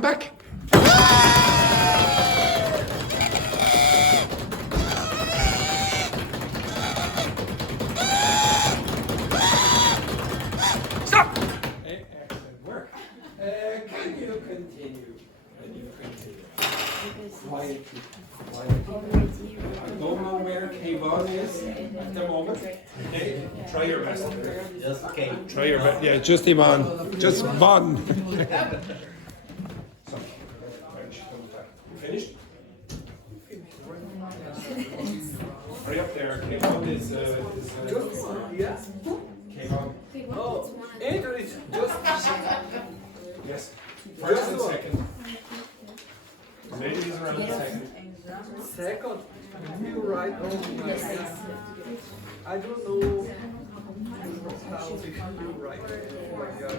Back. Stop! Excellent work. Can you continue? Quietly. I don't know where K1 is at the moment. Okay, try your best. Just K. Try your best. Yeah, just Iman. Just one. Finished? Hurry up there. K1 is Yes. K1. Oh, English just Yes. First and second. Maybe these are on the second. second. You right? Oh my God. I don't know how to you right. Oh my God.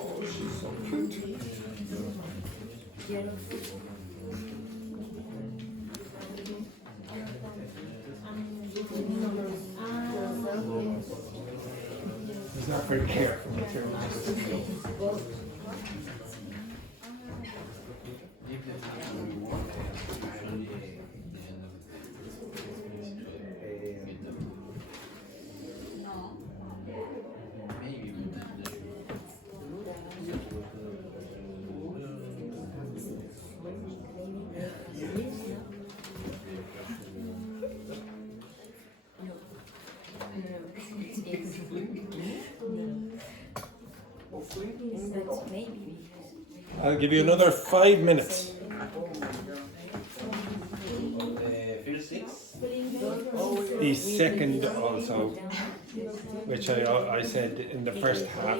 Oh, she's so cute. He's not very careful. I'll give you another 5 minutes. First six. The second also, which I said in the first half.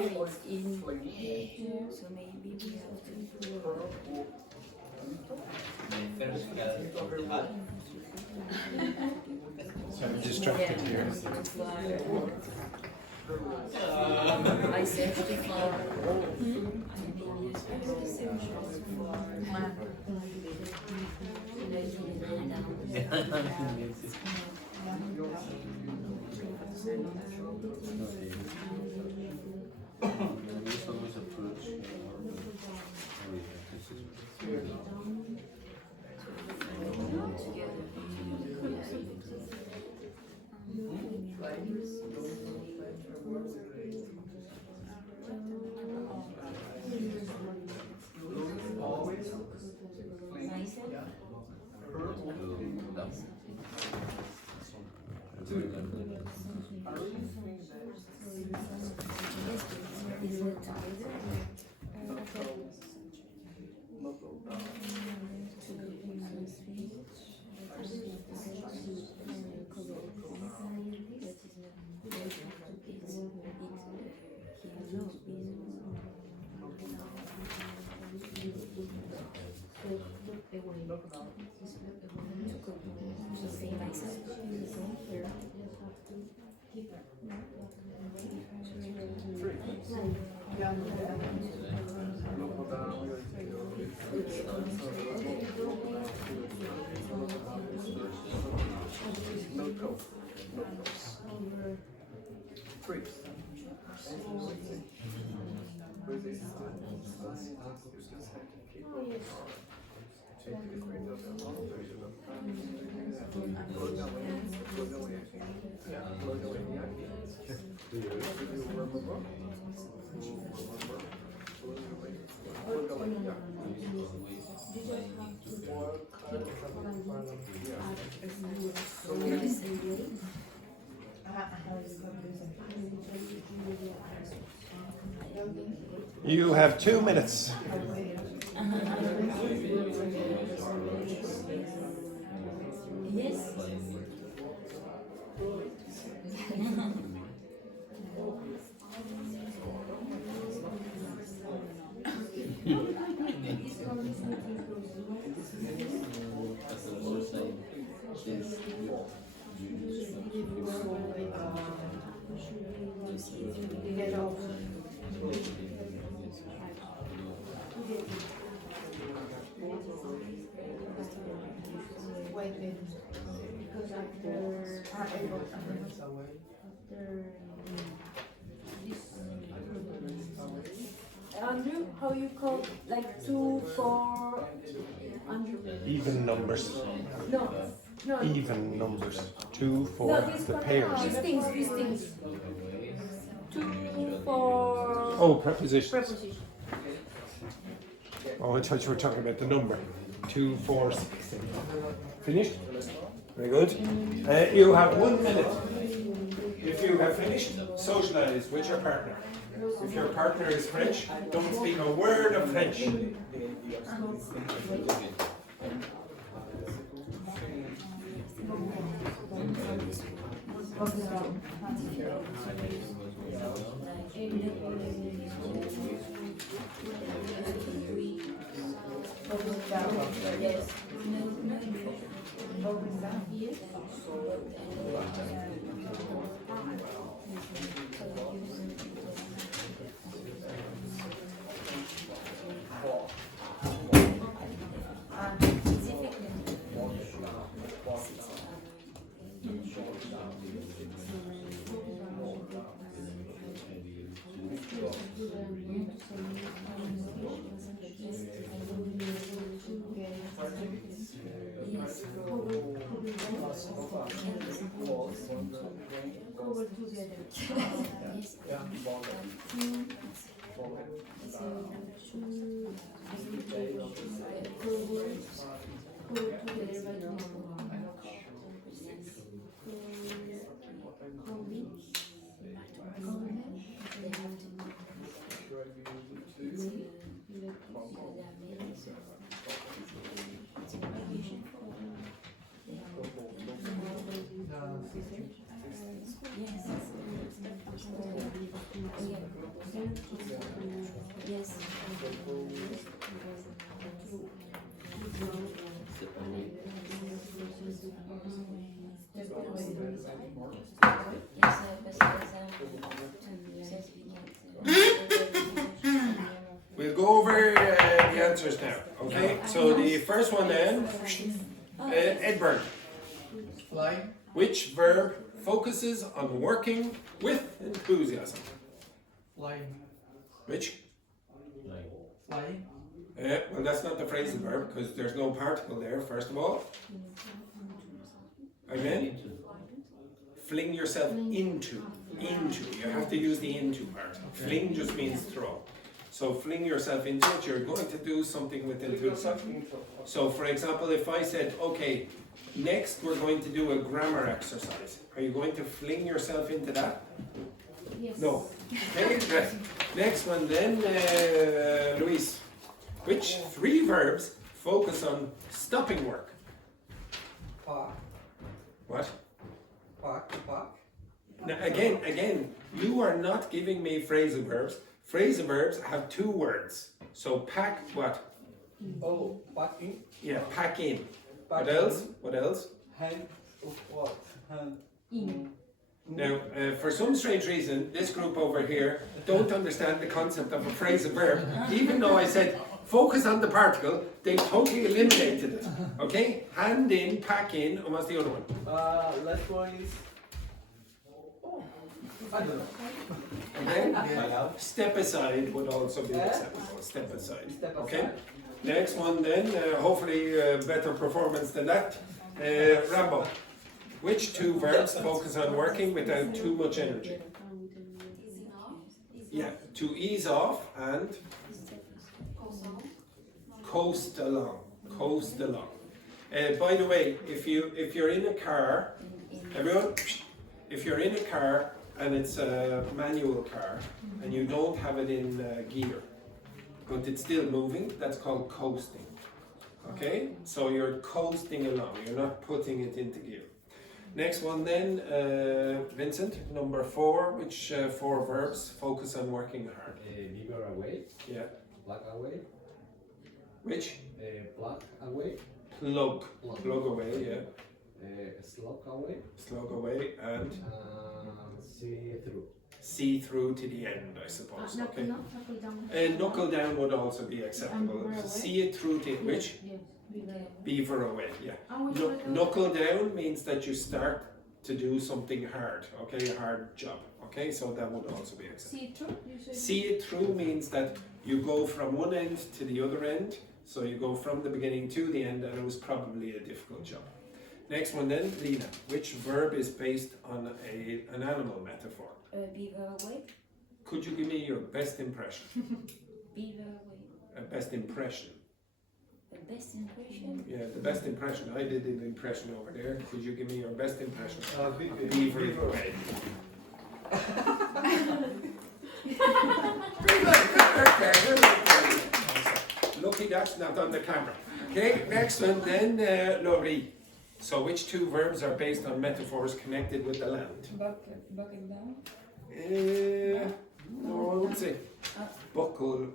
So I'm distracted here. I searched for You have 2 minutes. yes. Andrew, how you call like 2, 4, Andrew? Even numbers. No, no. Even numbers. 2, 4, No, this the one, pairs. these things. 2, 4. Oh, prepositions. Preposition. Oh, I thought you were talking about the number. 2, 4, 6. Finished? Very good. You have 1 minute. If you have finished, socialize with your partner. If your partner is French, don't speak a word of French. Yes. Yes. We'll go over the answers now, okay? So the first one then, Edward. Fly. Which verb focuses on working with enthusiasm? Flying. Which? Flying. Well, that's not the phrasal verb because there's no particle there, first of all. Again? Fling yourself into. You have to use the into part. Fling just means throw. So fling yourself into it, you're going to do something with enthusiasm. So for example, if I said, okay, next we're going to do a grammar exercise. Are you going to fling yourself into that? Yes. No. Okay, right. Next one then, Luis. Which 3 verbs focus on stopping work? Park. What? Park. Now again, you are not giving me phrasal verbs. Phrasal verbs have 2 words. So pack what? Oh, packing. Yeah, pack in. What Packing. else? What else? Hand of what? Hand. In. Now, for some strange reason, this group over here don't understand the concept of a phrasal verb. Even though I said focus on the particle, they totally eliminated it. Okay? Hand in, pack in, and what's the other one? Last one is. Oh, I don't know. Okay? Step aside would also be acceptable. Step aside. Step aside. Okay? Next one then, hopefully better performance than that. Rambo. Which 2 verbs focus on working without too much energy? Yeah, to ease off and coast along. Coast along. By the way, if you're in a car, everyone, if you're in a car and it's a manual car and you don't have it in gear, but it's still moving, that's called coasting. Okay, so you're coasting along. You're not putting it into gear. Next one then, Vincent, number 4. Which 4 verbs focus on working hard? Beaver away, Yeah. plug away, Which? plug away, Plug. Plug away, yeah. slug away, Slug away and see through. see through to the end, I suppose. Okay. Knuckle down would also be acceptable. See it through to which? Beaver away, yeah. Knuckle down means that you start to do something hard, okay, a hard job, okay, so that would also be acceptable. See through? You said See it through means that you go from one end to the other end, so you go from the beginning to the end, and it was probably a difficult job. Next one then, Lena, which verb is based on an animal metaphor? beaver away. Could you give me your best impression? Beaver away. Best impression. The best impression? Yeah, the best impression. I did an impression over there. Could you give me your best impression? Beaver. Beaver away. Lucky that's not on the camera. Okay, next one then, Laurie. So which two verbs are based on metaphors connected with the land? Bucket down. No, I would say buckle,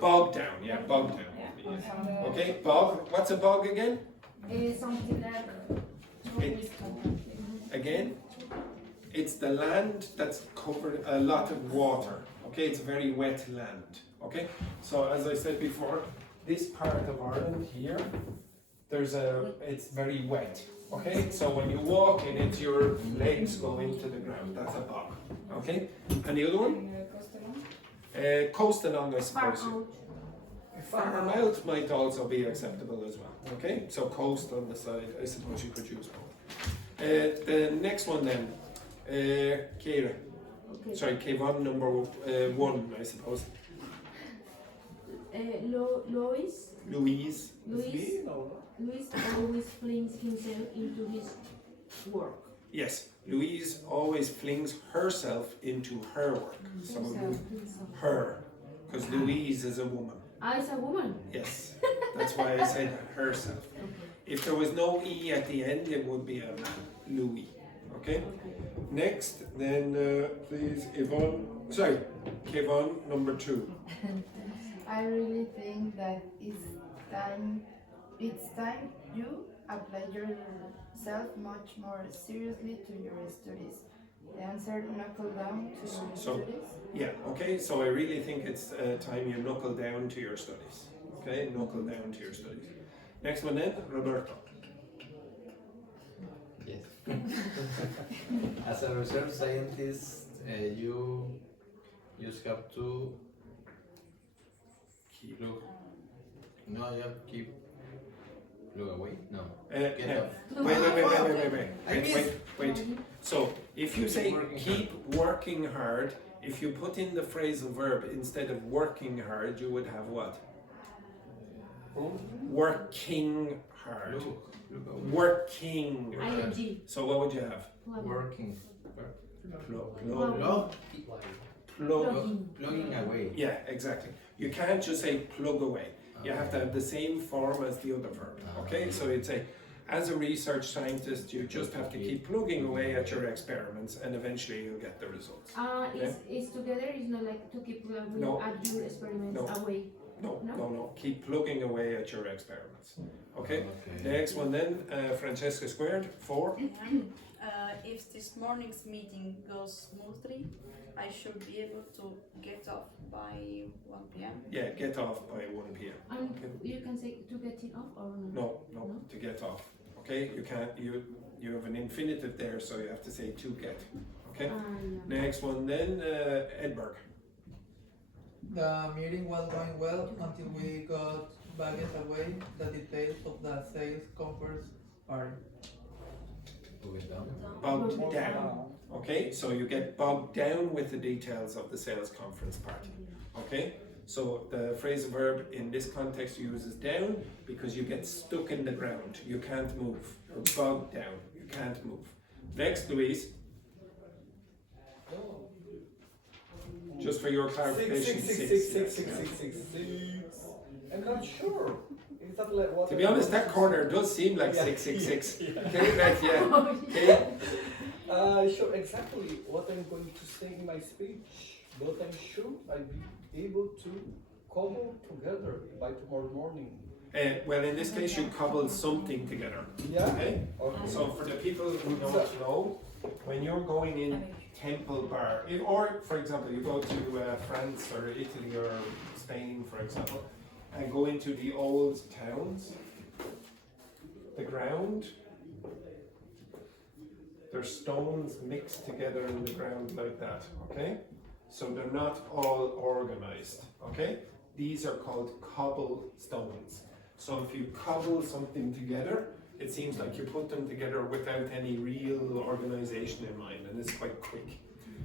bog down, yeah, bog down. Yeah. Okay, bog, what's a bog again? Something like Again, it's the land that's covered a lot of water. Okay, it's a very wet land. Okay, so as I said before, this part of Ireland here, it's very wet. Okay, so when you walk in it, your legs go into the ground. That's a bog. Okay, and the other one? Coast along, I suppose. Farm out might also be acceptable as well. Okay, so coast on the side, I suppose you could use both. The next one then, Kira. Okay. Sorry, Kevon number 1, I suppose. Louis Louise. Louis always flings himself into his work. Yes, Louise always flings herself into her work. So her, because Louise is a woman. Ah, it's a woman. Yes, that's why I said herself. If there was no E at the end, it would be a man, Louis. Okay? Next, then please, Yvonne. Sorry, Kevon number 2. I really think that it's time you apply yourself much more seriously to your studies. The answer, knuckle down to your studies. Yeah, okay, so I really think it's time you knuckle down to your studies. Okay, knuckle down to your studies. Next one then, Roberto. Yes. As a research scientist, you just have to look. No, you have to keep look away. No. Get off. Wait. So if you say keep working hard, if you put in the phrasal verb instead of working hard, you would have what? Working hard. Look away. Working hard. ING. So what would you have? Working. Plugging away. Yeah, exactly. You can't just say plug away. You have to have the same form as the other verb. Okay, so you'd say, as a research scientist, you just have to keep plugging away at your experiments, and eventually you'll get the results. It's together. It's not like to keep No. at your experiments No. away. No. Keep plugging away at your experiments. Okay. Next one then, Francesca squared 4. If this morning's meeting goes smoothly, I should be able to get off by 1 p.m. Yeah, get off by 1 p.m. And you can say to get it off or No, to get off. Okay, you can't. You have an infinitive there, so you have to say to get. Okay. Yeah. Next one then, Edberg. The meeting was going well until we got bagged away the details of the sales conference party. Bogged down. Okay, so you get bogged down with the details of the sales conference party. Okay, so the phrasal verb in this context uses down because you get stuck in the ground. You can't move. You're bogged down. You can't move. Next, Louise. Just for your clarification, Six. I'm not sure. Is that like what? To be honest, that corner does seem like 666. Okay, right, yeah. Okay. Sure, exactly what I'm going to say in my speech, but I'm sure I'll be able to cobble together by tomorrow morning. Well, in this case, you cobble something together. Yeah? Okay. Okay. So for the people who don't know, when you're going in Temple Bar, or for example, you go to France or Italy or Spain, for example, and go into the old towns, the ground They're stones mixed together in the ground like that, okay? So they're not all organized, okay? These are called cobblestones. So if you cobble something together, it seems like you put them together without any real organization in mind, and it's quite quick.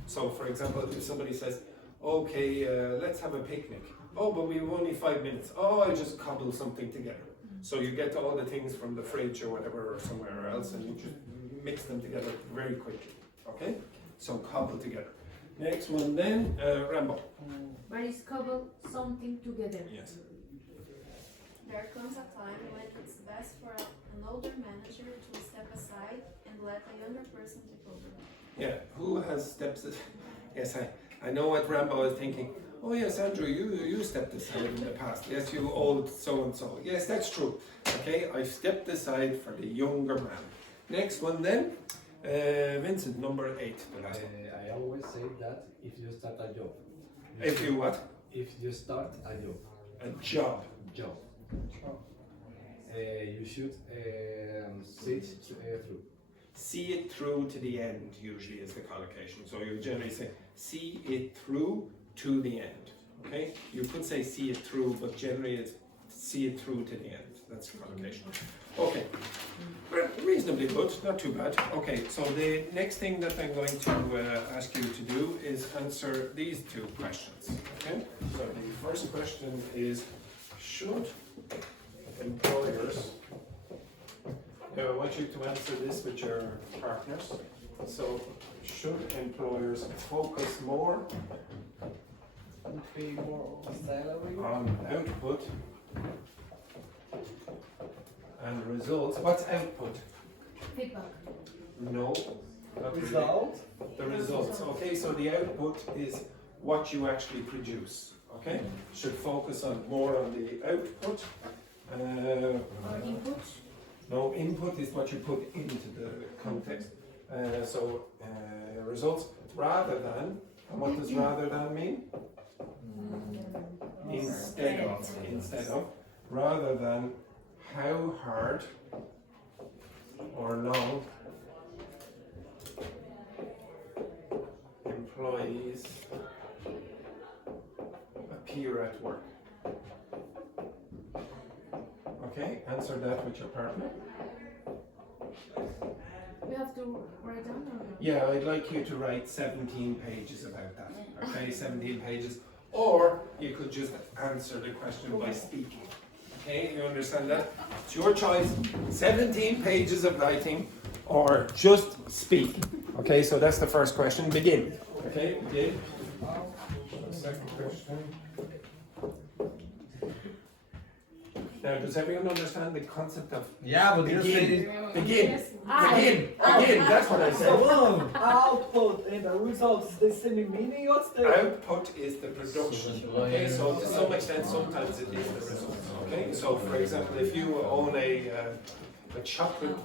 So for example, if somebody says, okay, let's have a picnic. Oh, but we have only 5 minutes. Oh, I'll just cobble something together. So you get all the things from the fridge or whatever or somewhere else, and you just mix them together very quickly, okay? So cobble together. Next one then, Rambo. But is cobble something together? Yes. There comes a time when it's best for an older manager to step aside and let a younger person take over. Yeah, who has steps? Yes, I know what Rambo is thinking. Oh yes, Andrew, you stepped aside in the past. Yes, you old so-and-so. Yes, that's true. Okay, I stepped aside for the younger man. Next one then, Vincent, number 8. The last one. I always say that if you start a job. If you what? If you start a job. A job. Job. You should see it through. See it through to the end, usually is the collocation. So you generally say, see it through to the end. Okay? You could say see it through, but generally it's see it through to the end. That's the collocation. Okay. Well, reasonably good, not too bad. Okay, so the next thing that I'm going to ask you to do is answer these 2 questions. Okay? So the first question is, should employers, I want you to answer this with your partners. So, should employers focus more Pay more salary. on output and results? What's output? Feedback. No, not really. Result. The results. Okay, so the output is what you actually produce. Okay, should focus on more on the output. Or input. No, input is what you put into the context. Results rather than, and what does rather than mean? Instead of, rather than how hard or long employees appear at work. Okay, answer that with your partner. We have to write down or? Yeah, I'd like you to write 17 pages about that. Okay, 17 pages. Or you could just answer the question by speaking. Okay, you understand that? It's your choice. 17 pages of writing or just speak. Okay, so that's the first question. Begin. Okay, begin. Second question. Now, does everyone understand the concept of Yeah, but you said begin? it. Begin. Begin. That's what I said. Output and the results, the same meaning. What's the Output is the production. Okay, so to some extent, sometimes it is the result. Okay, so for example, if you own a chocolate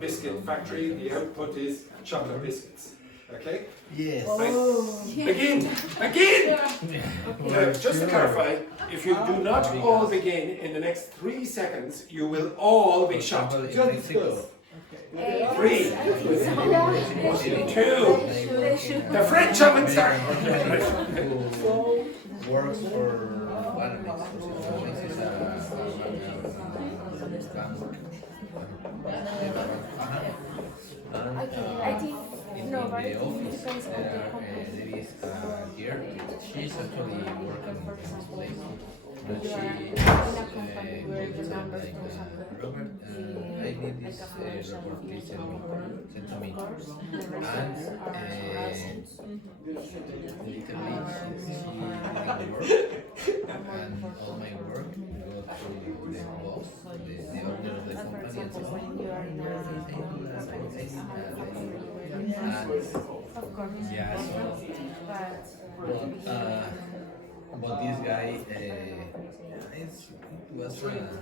biscuit factory, the output is chocolate biscuits. Okay. Yes. Begin. Begin. Just to clarify, if you do not all begin in the next 3 seconds, you will all be shot. 3, 2, the French oven start. Works for one I think no, but in the it office, depends on the company. there is a girl. She's actually working in this place. But You she are in a company where the numbers like, goes up. Robert, I need this report, please send to me. And literally, she didn't work. And all my work go to the boss, the owner of the company, and says, When you are in of course, yeah, so, but this guy, it was,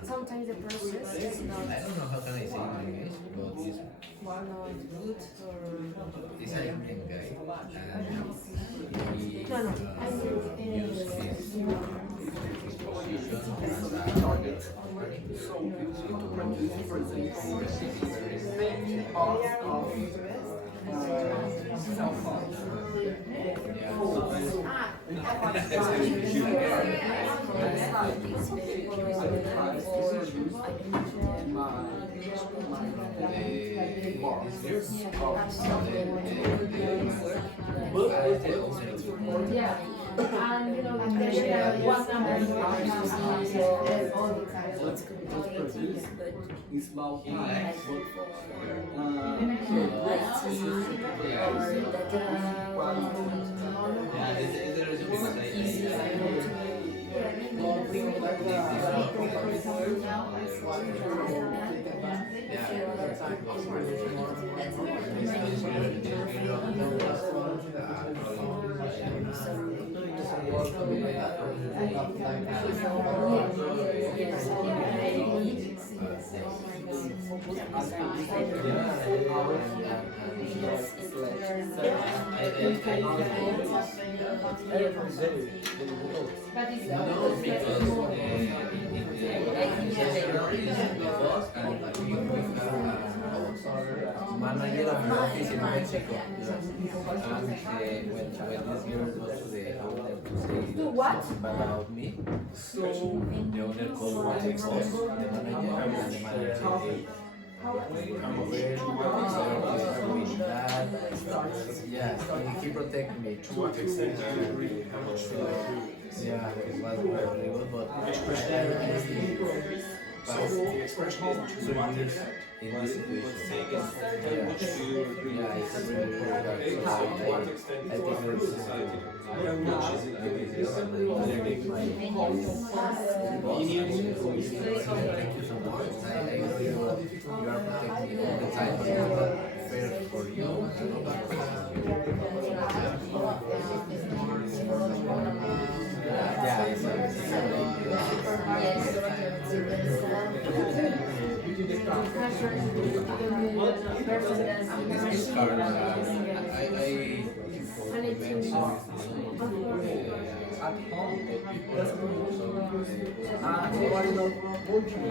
sometimes the process is I not don't know how can I say it in English, but it's good or He's an Indian guy, and he no, I mean, used his position as a target to produce Yeah. And you know, there's one number all the time. It's complicated, but in small like times. for manager of the office in Mexico. And when this girl goes to the owner to say something bad about me, So, the owner calls my boss, the manager, and the manager says, hey, I'm aware you want to that. Yeah, he protected me. To what extent do you agree? How much do you agree? Yeah, it was very good, but So the expression is to what extent? in this situation, What's saying is how much do you agree? yeah, it's really important. Okay, so to what extent I do think our there's society? How much is it giving you? Thank you so much. I know you are protecting me all the time, but it's not fair for you. Yeah, it's this card, at home, that's good. What is not working?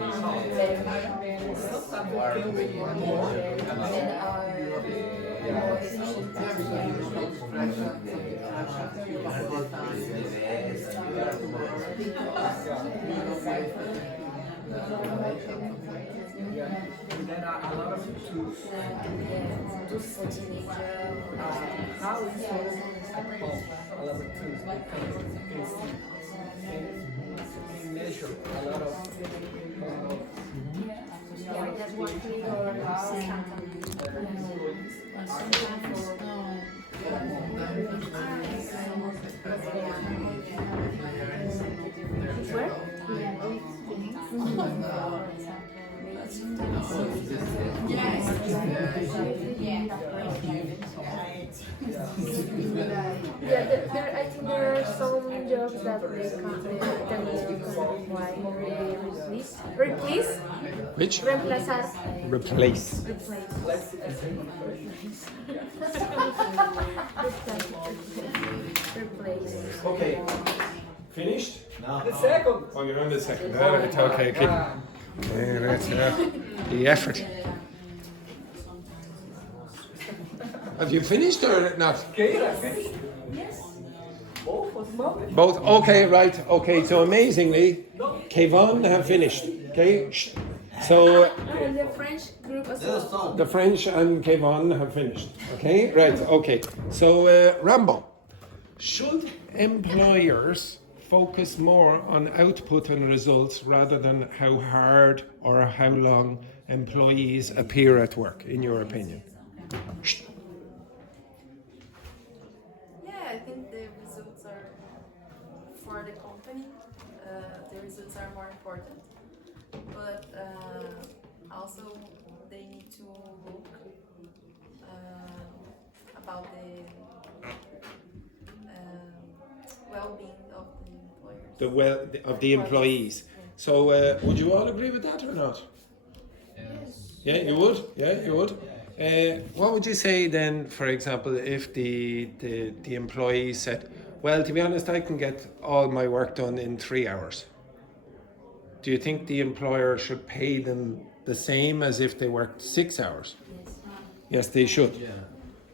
And then a lot of tools. How is it at home? A lot of tools because you can measure a lot of Yeah, I think there are some jobs that they can apply. Replace? Which? Reemplazar. Replace. Replace. Okay. Finished? the second. Oh, you're on the second. All right, okay, okay. Yeah, that's the effort. Have you finished or not? Okay, I finished. Both? Okay, right. Okay, so amazingly, Kevon have finished. Okay? Shh. So And the French group as well. the French and Kevon have finished. Okay? Right, okay. So, Rambo, should employers focus more on output and results rather than how hard or how long employees appear at work, in your opinion? Shh. Yeah, I think the results are for the company. The results are more important, but also they need to look about the well-being of the employers. Of the employees. So, would you all agree with that or not? Yeah, you would. Yeah, you would. What would you say then, for example, if the employee said, "Well, to be honest, I can get all my work done in 3 hours." Do you think the employer should pay them the same as if they worked 6 hours? Yes, they should. Yeah.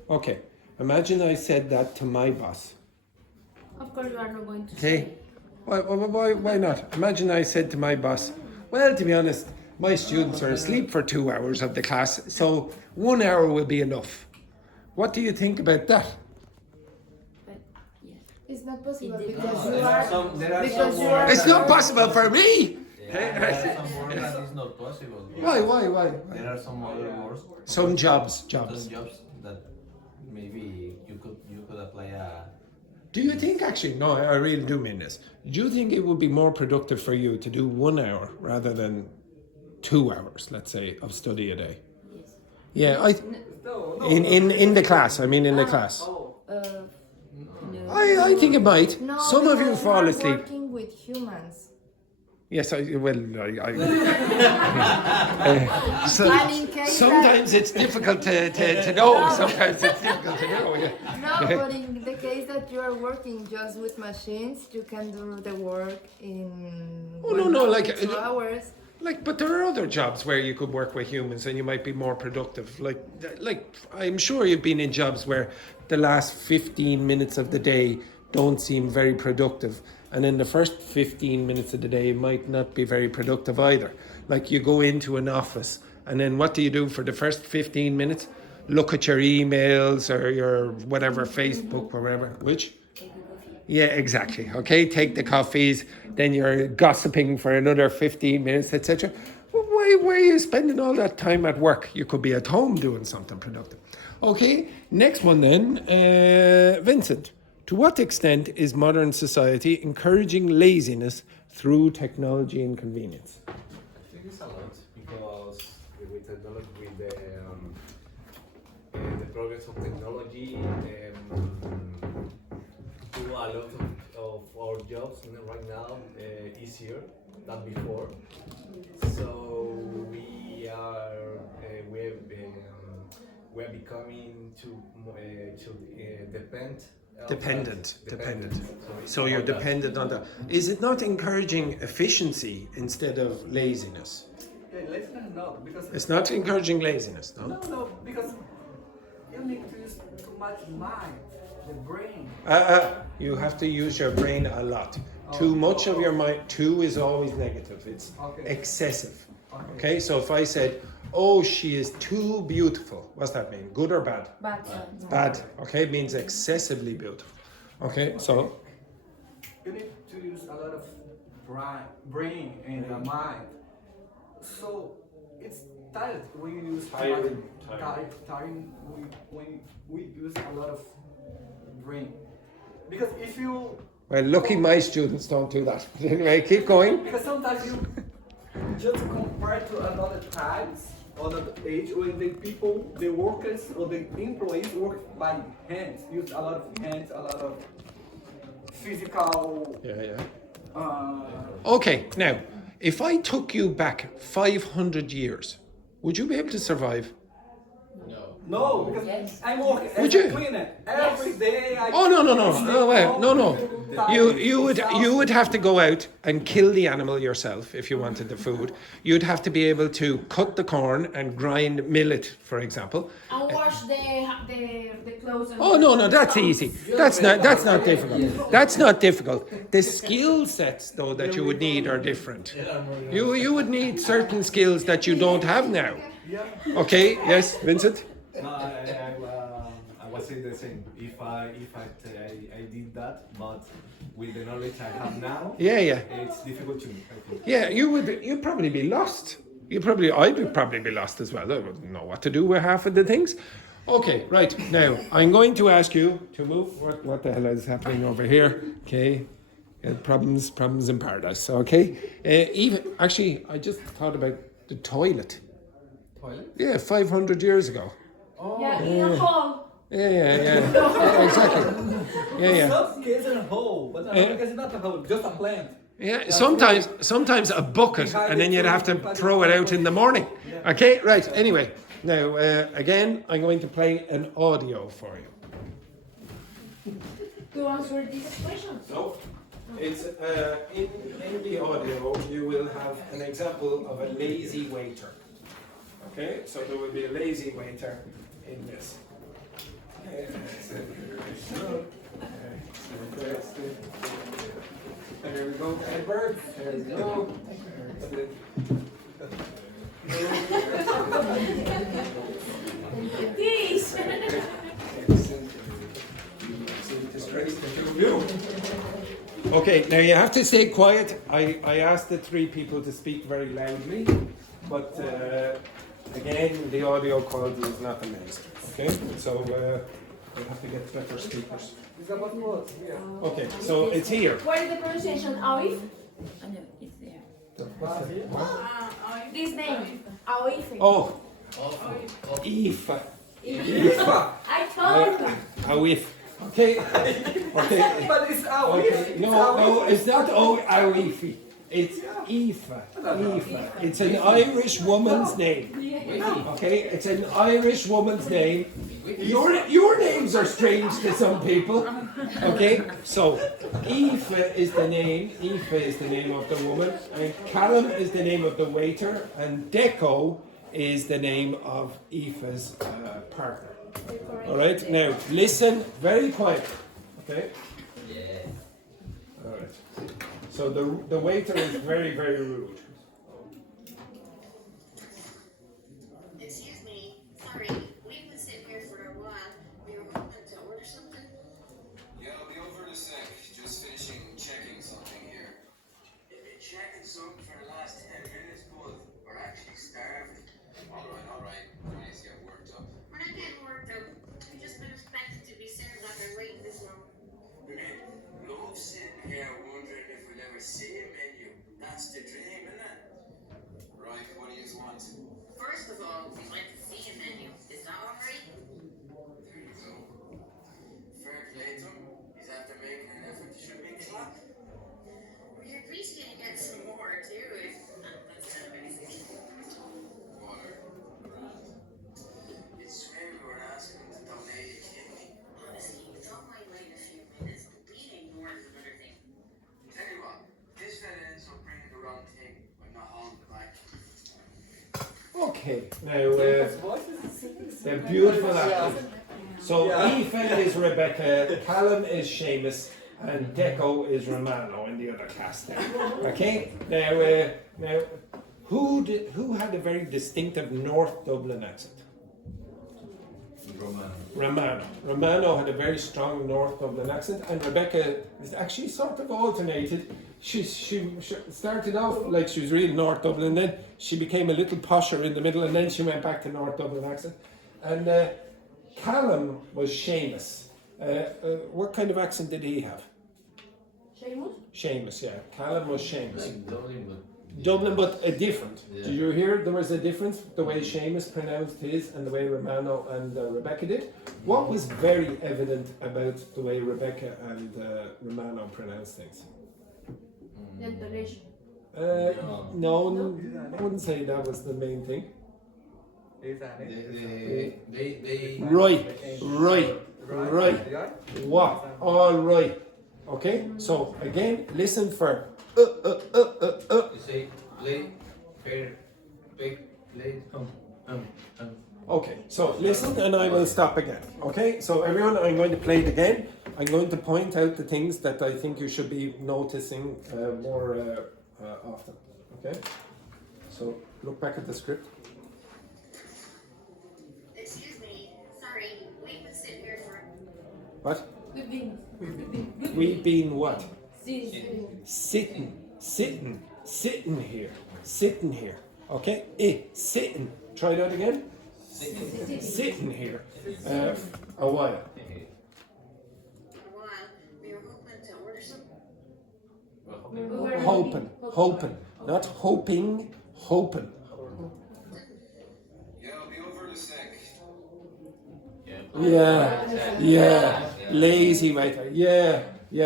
Okay. Imagine I said that to my boss. Of course, you are not going to Okay. say. Why not? Imagine I said to my boss, well, to be honest, my students are asleep for 2 hours of the class, so 1 hour will be enough. What do you think about that? But yes. It's not possible It because There you are are some because you are words It's not possible for me! Yeah, there are some words that is not possible. Why? There are some other words. Some jobs. Some jobs that maybe you could apply a. Do you think actually, no, I really do mean this. Do you think it would be more productive for you to do 1 hour rather than 2 hours, let's say, of study a day? Yes. Yeah, No. in the class, I mean in the class. Oh. No. I think it might. no, Some of you because fall are asleep. working with humans. Yes, I And in case sometimes it's difficult to know. Sometimes it's difficult to know. Yeah. No, but in the case that you are working just with machines, you can do the work in Oh, no, like, 2 hours. But there are other jobs where you could work with humans and you might be more productive. Like I'm sure you've been in jobs where the last 15 minutes of the day don't seem very productive, and then the first 15 minutes of the day might not be very productive either. Like you go into an office and then what do you do for the first 15 minutes? Look at your emails or your whatever, Facebook or whatever. Which? Yeah, exactly. Okay, take the coffees, then you're gossiping for another 15 minutes, etc. Well, why are you spending all that time at work? You could be at home doing something productive. Okay, next one then, Vincent. To what extent is modern society encouraging laziness through technology and convenience? I think it's a lot because with technology, with the progress of technology, do a lot of our jobs right now easier than before. So we are becoming too dependent. Dependent. Sorry, So you're on that. dependent on that. Is it not encouraging efficiency instead of laziness? Yeah, laziness no, because It's not encouraging laziness, no? no, because you need to use too much mind, the brain. You have to use your brain a lot. Too much of your mind, too is always negative. It's Okay. excessive. Okay, so if I said, oh, she is too beautiful, what's that mean? Good or bad? But Bad. Okay, it means excessively beautiful. Okay, so You need to use a lot of brain and the mind. So it's tired when you use Tiring. tiring when we use a lot of brain. Because if you well, lucky my students don't do that. Anyway, keep going. because sometimes you just compare to another times or the age when the people, the workers or the employees work by hands, use a lot of hands, a lot of physical. Yeah. Okay, now, if I took you back 500 years, would you be able to survive? No, because Yes. I'm working as Would you? a cleaner every day. Oh no. You would have to go out and kill the animal yourself if you wanted the food. You'd have to be able to cut the corn and grind millet, for example. and wash the clothes. And Oh no, that's easy. That's not difficult. That's not difficult. The skill sets though that you would need are different. You would need certain skills that you don't have now. Okay, yes, Vincent? No, I was saying the same. If I did that, but with the knowledge I have now, Yeah. it's difficult to me. I think. Yeah, you'd probably be lost. I would probably be lost as well. I wouldn't know what to do with half of the things. Okay, right, now I'm going to ask you to move. What the hell is happening over here? Okay, problems in paradise, okay? Actually, I just thought about the toilet. Toilet? Yeah, 500 years ago. Yeah, in a hall. Yeah, exactly. Yeah. Some kids in a hole, but America is not a hole, just a plant. Yeah, sometimes a bucket, and then you'd have to throw it out in the morning. Okay, right. Anyway, now again, I'm going to play an audio for you. To answer this question. So, it's in the audio you will have an example of a lazy waiter. Okay, so there will be a lazy waiter in this. birds. There we go. Please. Okay, now you have to stay quiet. I asked the three people to speak very loudly, but again, the audio quality is not amazing. Okay, so we'll have to get better speakers. It's about what? Yeah. Okay, so it's here. What is the pronunciation? Aoif? I know, it's there. This name. Aoif. Oh, Awful. Ifa. I told you. Awif. Okay. Okay. But it's our Okay. No, it's not Awifi. It's Aoife. Aoife. It's an Irish woman's name. Okay, it's an Irish woman's name. Your names are strange to some people. Okay, so Aoife is the name. Aoife is the name of the woman, and Callum is the name of the waiter, and Deco is the name of Aoife's partner. All right, now listen very quiet. Okay. Yeah. All right. So the waiter is very, very rude. Excuse me, sorry, we've been sitting here for a while. We were hoping to order something. Yeah, I'll be over in a sec. Just finishing checking something here. You've been checking something for the last 10 minutes, bud. We're actually starving. Alright. Please get worked up. We're not getting worked up. We've just been expected to be served after waiting this long. Love sitting here wondering if we'll ever see a menu. That's the dream, isn't it? Right, what do you want? First of all, we'd like to see a menu. Is that alright? There you go. Fair play to him. He's after making an effort. Should we clap? We appreciate you getting some more too, if that's kind of anything. Water. You'd swear we were asking him to donate a kidney. Honestly, we thought might wait a few minutes, but being ignored is another thing. Tell you what, this fella ends up bringing the wrong thing. I'm not holding it back. Okay. Now they're beautiful actors. So Aoife is Rebecca, Callum is Seamus, and Deco is Romano in the other cast there. Okay. Now who had a very distinctive North Dublin accent? Romano had a very strong North Dublin accent, and Rebecca is actually sort of alternated. She started off like she was real North Dublin, and then she became a little posher in the middle, and then she went back to North Dublin accent. And Callum was Seamus. What kind of accent did he have? Seamus? Seamus, yeah. Callum was Seamus. Like Dublin, but different. Yeah. Did you hear there was a difference the way Seamus pronounced his and the way Romano and Rebecca did? What was very evident about the way Rebecca and Romano pronounced things? The intonation. No, I wouldn't say that was the main thing. They Right. What? All right. Okay. So again, listen for. You say play, fair, big, play, Okay, so listen and I will stop again. Okay, so everyone, I'm going to play it again. I'm going to point out the things that I think you should be noticing more often. Okay, so look back at the script. Excuse me, sorry, we've been sitting here for. What? We've been. We've been what? Sitting. Sitting here. Okay, sitting. Try that again. Sitting here. A while. A while, we were hoping to order something. Hoping. Not hoping, hoping. Yeah, I'll be over in a sec. Yeah. Lazy writer. Yeah,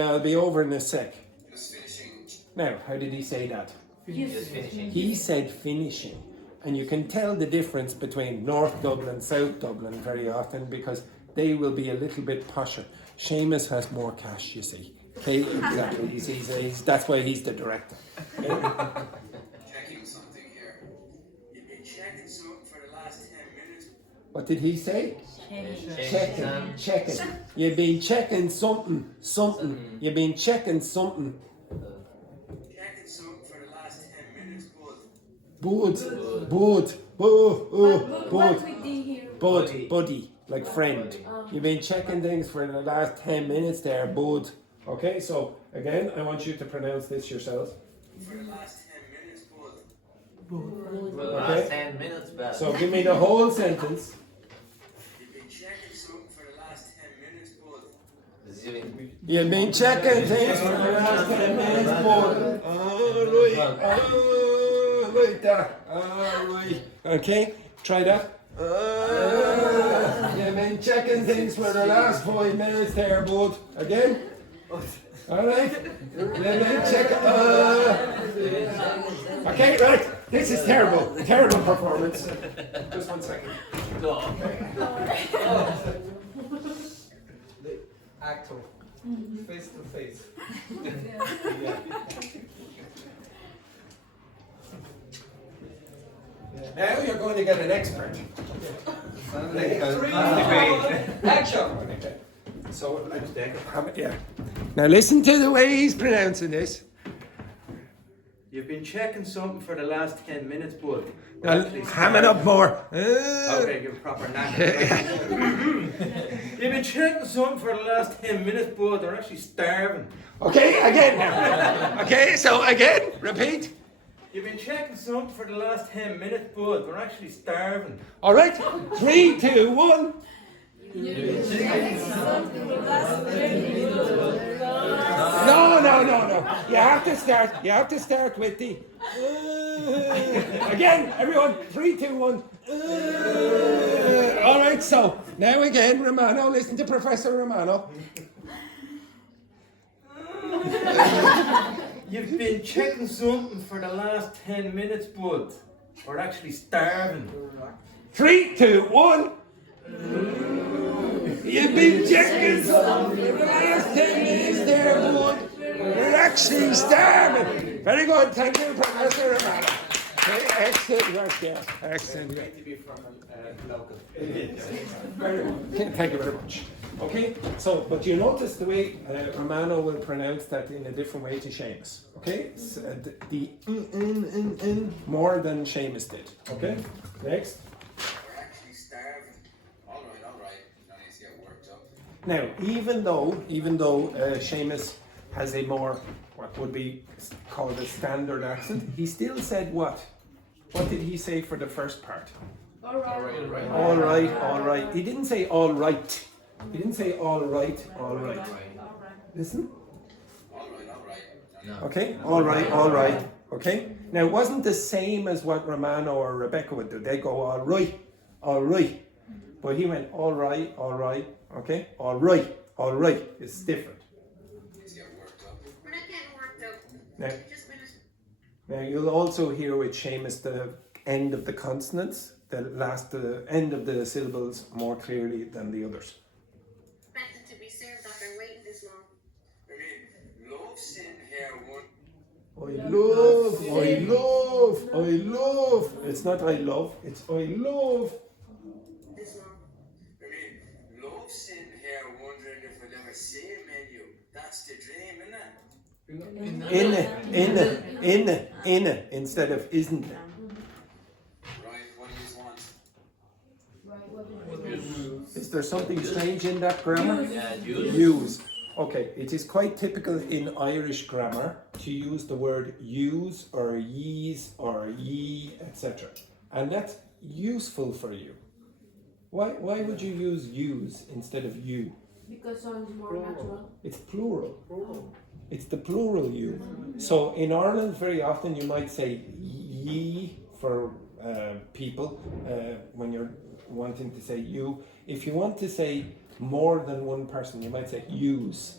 I'll be over in a sec. Just finishing. Now, how did he say that? Just finishing. He said finishing. And you can tell the difference between North Dublin, South Dublin very often because they will be a little bit posher. Seamus has more cash, you see. Okay, exactly. He's that's why he's the director. Checking something here. You've been checking something for the last 10 minutes. What did he say? Checking. You've been checking something. You've been checking something. Checking Bud. What we did here? Buddy, like friend. You've been checking things for the last 10 minutes there, bud. Okay, so again, I want you to pronounce this yourselves. For the last 10 minutes, bud. For the last 10 minutes, bad. So give me the whole sentence. You've been checking something for the last 10 minutes, bud. You've been checking things for the last 10 minutes, bud. Alright. Okay, try that. You've been checking things for the last 5 minutes there, bud. Again. Alright. You've been checking. Okay, right. This is terrible. Terrible performance. Just 1 second. The actor, face to face. Now you're going to get an expert. Action. Okay. So, yeah. Now listen to the way he's pronouncing this. You've been checking something for the last 10 minutes, bud. Now, ham it up more. Okay, give a proper knack. You've been checking something for the last 10 minutes, bud. They're actually starving. Okay, again now. Okay, so again, repeat. You've been checking something for the last 10 minutes, bud. They're actually starving. All right, 3, 2, 1. No. You have to start with the. Again, everyone. 3, 2, 1. All right. So now again, Romano. Listen to Professor Romano. You've been checking something for the last 10 minutes, bud. We're actually starving. 3, 2, 1. You've been checking something for the last 10 minutes there, bud. We're actually starving. Very good. Thank you, Professor Romano. Okay, excellent work, yes. Excellent. Great to be from local. Very good. Thank you very much. Okay, so, but you notice the way Romano will pronounce that in a different way to Seamus. Okay, so, the more than Seamus did. Okay, next. We're actually starving. Alright. Now I need to get worked up. Now, even though Seamus has a more, what would be called a standard accent, he still said what? What did he say for the first part? All right. All right. He didn't say all right. He didn't say all right. Listen. Alright. Okay, all right. Okay. Now, it wasn't the same as what Romano or Rebecca would do. They go all right. But he went all right. Okay, all right. It's different. Let's get worked up. We're not getting worked up. Now, We just finished. now you'll also hear with Seamus the end of the consonants, the end of the syllables more clearly than the others. Expected to be served after waiting this long. I mean, love sitting here one. I love. It's not I love, it's I love. This long. I mean, love sitting here wondering if we'll ever see a menu. That's the dream, isn't it? In instead of isn't. Right, what do you want? Is there something strange in that grammar? Yeah, Use. Okay, it is quite typical in Irish grammar to use the word use or yees or ye, etc. And that's useful for you. Why would you use instead of you? Because sounds more natural. It's plural. It's the plural you. So in Ireland, very often you might say ye for people when you're wanting to say you. If you want to say more than one person, you might say use.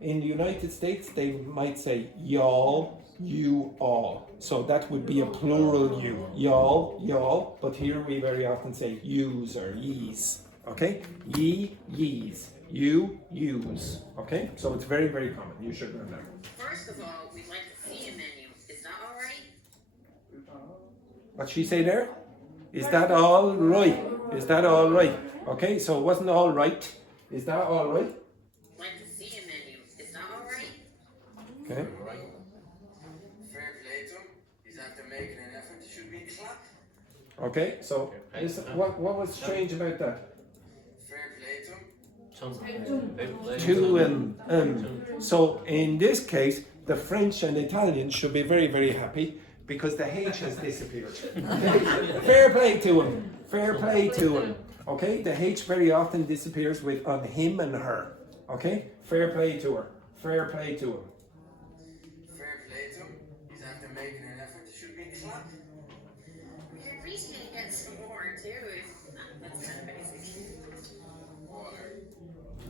In the United States, they might say y'all, you all. So that would be a plural you. Y'all, but here we very often say use or yees. Okay? Ye, yees. You, use. Okay? So it's very, very common. You should learn that. First of all, we'd like to see a menu. Is that all right? What'd she say there? Is that all right? Is that all right? Okay, so it wasn't all right. Is that all right? Like to see a menu. Is that all right? Okay. Fair play to him. He's after making an effort. Should we Okay, so this, what was strange about that? Fair play to him. So in this case, the French and Italians should be very, very happy because the H has disappeared. Okay? Fair play to him. Fair play to him. Okay, the H very often disappears with on him and her. Okay, fair play to her. Fair play to him. Fair play to him. He's after making an effort. Should be clapped. We could appreciate getting some more too. That's kind of basic. Water.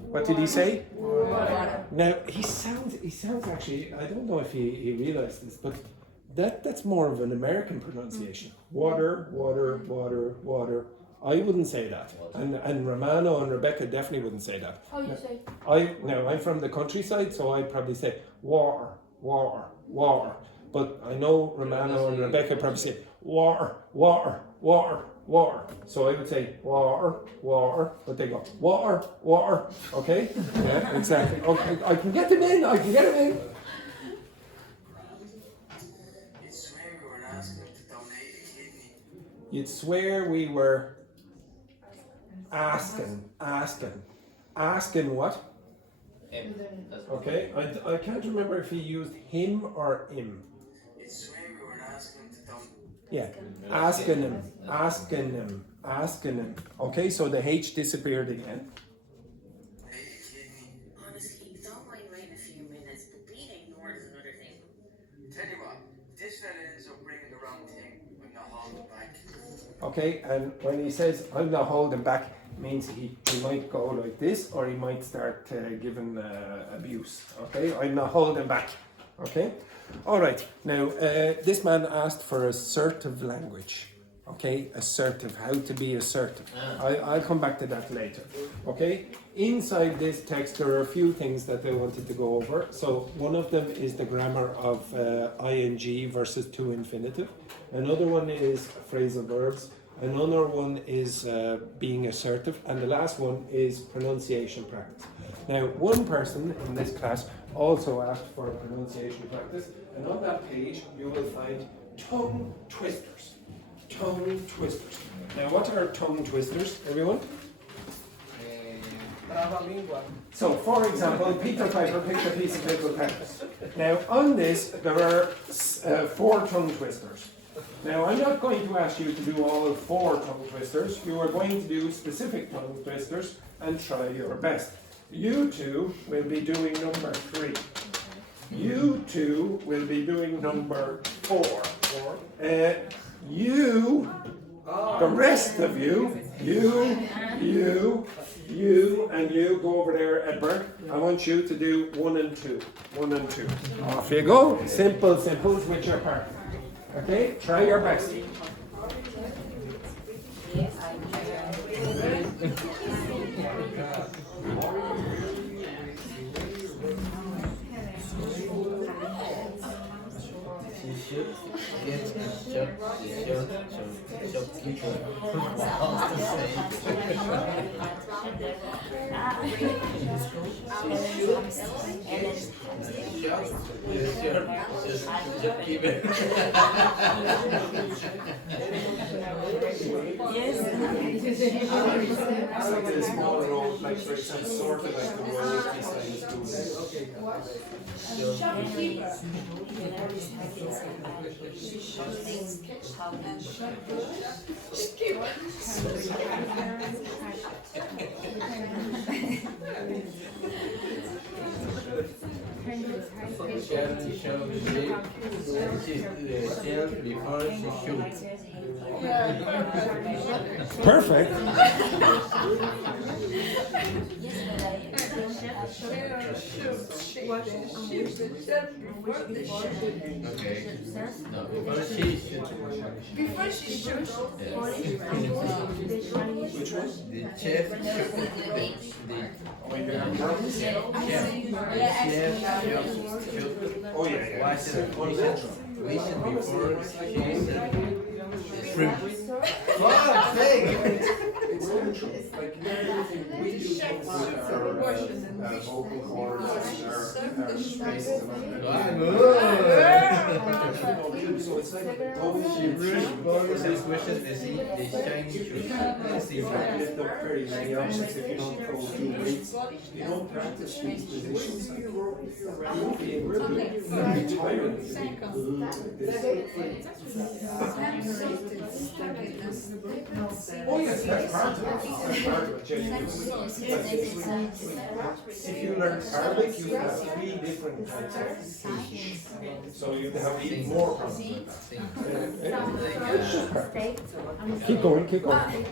What did he say? Now he sounds actually, I don't know if he realized this, but that's more of an American pronunciation. Water, water, water, water. I wouldn't say that. And Romano and Rebecca definitely wouldn't say that. How you say? I'm from the countryside, so I'd probably say water, water, water. But I know Romano and Rebecca probably say water, water, water, water. So I would say water, water, but they go water, water. Okay? Yeah, exactly. Okay, I can get them in. I can get them in. You'd swear we were asking him to donate a kidney. You'd swear we were asking what? Okay, I can't remember if he used him or him. You'd swear we were asking him to donate. Yeah, asking him. Okay, so the H disappeared again. Honestly, don't mind waiting a few minutes, but being ignored is another thing. Tell you what, this fella ends up bringing the wrong thing. I'm not holding back. Okay, and when he says I'm not holding back, means he might go like this or he might start giving abuse. Okay, I'm not holding back. Okay, all right. Now this man asked for assertive language. Okay, assertive, how to be assertive. I'll come back to that later. Okay, inside this text there are a few things that I wanted to go over. So one of them is the grammar of ing versus to infinitive. Another one is phrasal verbs. Another one is being assertive, and the last one is pronunciation practice. Now, one person in this class also asked for pronunciation practice, and on that page you will find tongue twisters. Tongue twisters. Now, what are tongue twisters, everyone? So, for example, Peter Piper picked a piece of paper practice. Now, on this, there are 4 tongue twisters. Now, I'm not going to ask you to do all 4 tongue twisters. You are going to do specific tongue twisters and try your best. You two will be doing number 3. You two will be doing number 4. The rest of you, and you go over there, Edward. I want you to do 1 and 2. 1 and 2. Off you go. Simple, simples with your partner. Okay, try your best. It's like a small road, like for example, sort of like the royalty sign is doing. Perfect. Okay. No, before she should. Before she shoots. Which one? The chef should. Oh yeah. Why should before she said shrimp? It's neutral. Like everything we do. vocal cords, our spaces of so it's like going This question is the shiny shoes. you can't lift up very many objects if you don't throw two weights. You don't practice these positions. You won't be able to do it. You'll be tired. Oh yes, that's part of it. That's part of it. If you learn Arabic, you have 3 different kinds of speech. So you have even more problems. Keep going, keep going.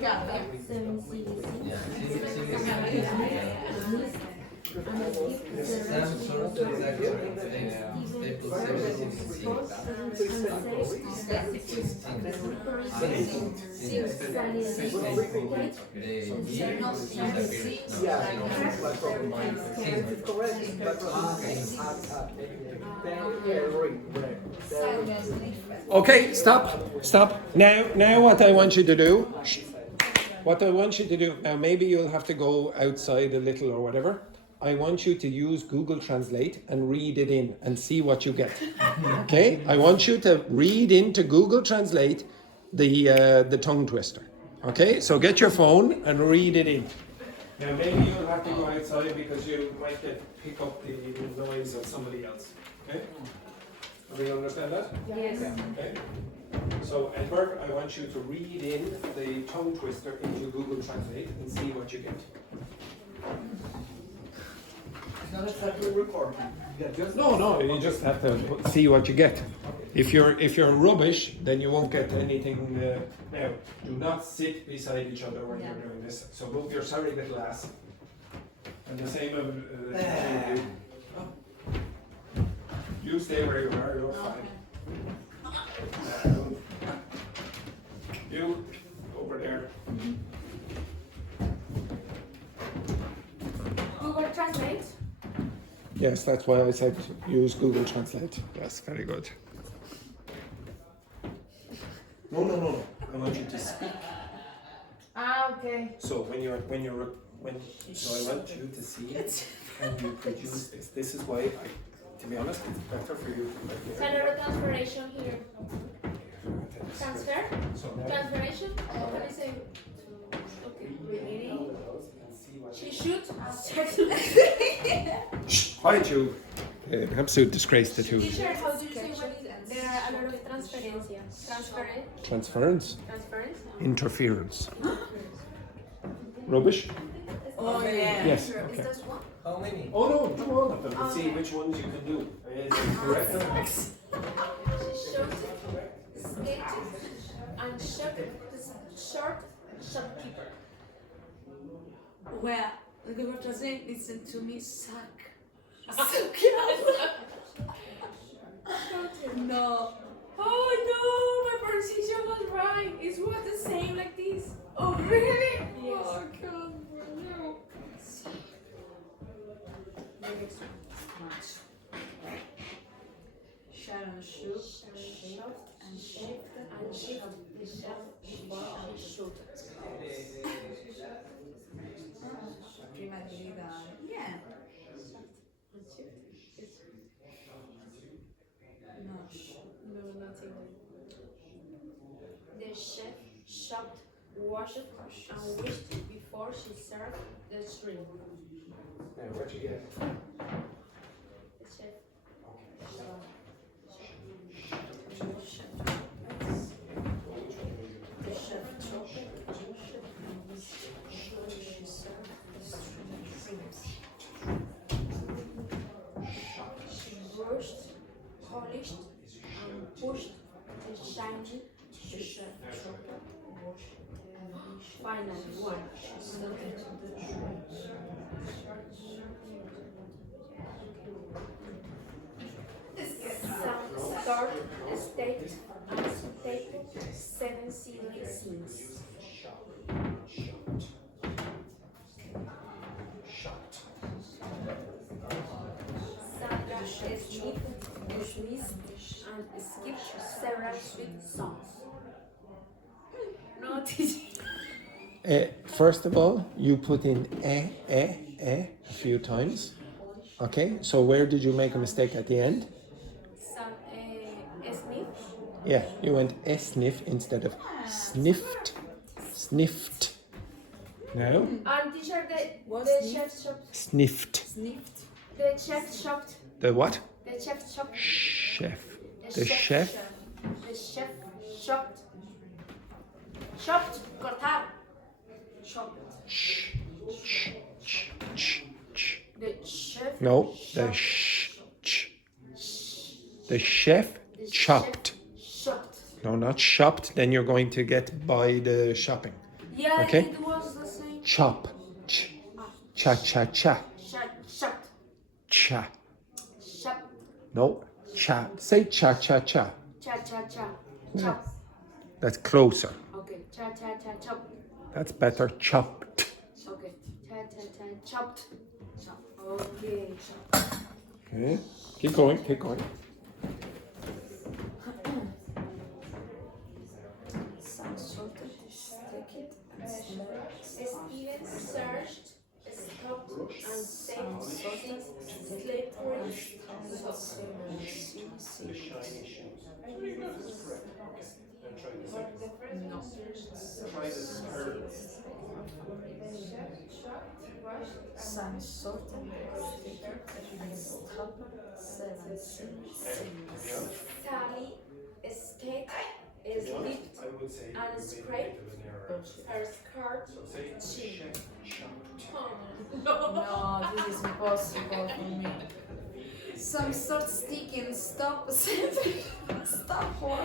Okay, stop. Now what I want you to do, now maybe you'll have to go outside a little or whatever. I want you to use Google Translate and read it in and see what you get. Okay? I want you to read into Google Translate the tongue twister. Okay? So get your phone and read it in. Now maybe you'll have to go outside because you might pick up the noise of somebody else. Okay? Do we understand that? Yes. Okay. So Edward, I want you to read in the tongue twister into Google Translate and see what you get. It's not exactly recording. No, you just have to see what you get. If you're rubbish, then you won't get anything. Now, do not sit beside each other when you're doing this. So move your sorry little ass. And the same. You stay where you are. You're fine. You over there. Google Translate. Yes, that's why I said use Google Translate. Yes, very good. No. I want you to speak. Okay. So so I want you to see it. Can you produce this? This is why to be honest, it's better for you to Transformation here. Transfer? Transformation? What is it? Okay. She should. Quiet you. Absolute disgrace, the two. Teacher, how do you say when there are a lot of transferencia? Transference. Transference? Interference. Rubbish? Oh yeah. Yes. Sure. Okay. Is this one? How many? Oh no, do all of them and see which ones you can do. Is it correct? She showed skated and shopkeeper. Well, the Google Translate listen to me suck. No. Oh no, my pronunciation was right. It was the same like this. Oh really? Yes. Oh god, no. Sharon shook, and shift And shift the shelf before she shoot. Prima querida. Yeah. No. No, nothing. The chef chopped, washed, and wished before she served the shrimp. Now, what you get? The chef. The chef chopped, and before she served the shrimps. She brushed, polished, and pushed the shiny The chef chopped, washed, and wished. finally one. She served the shrimps. Some start, state, and staple 7 silly scenes. Sandra dismissed and skipped several sweet songs. No, teacher. First of all, you put in a few times. Okay, so where did you make a mistake at the end? Sniff. Yeah, you went sniff instead of sniffed. Sniffed. No? And teacher, the chef shop. Sniffed. The chef shop. The what? The chef shop. Chef. The chef. The chef shopped. Shopped. Cortar. Shopped. The chef. No, the chef chopped. Shopped. No, not shopped. Then you're going to get by the shopping. Yeah, Okay? it was the same. Chop. Cha cha cha. Shopped. Cha. Shop. No. Cha. Say cha cha cha. Cha cha cha. Chop. That's closer. Okay. Cha cha cha chop. That's better. Chopped. Okay. Cha cha cha chopped. Chop. Okay. Chop. Okay. Keep going. Keep going. Some sort of stick it and Steven searched, stopped, and saved something slippery. No. Some sort of sticker and stop 7 Sally escaped, slipped, and scraped her skirt chin. No, this is impossible for me. Some sort sticking stop stop for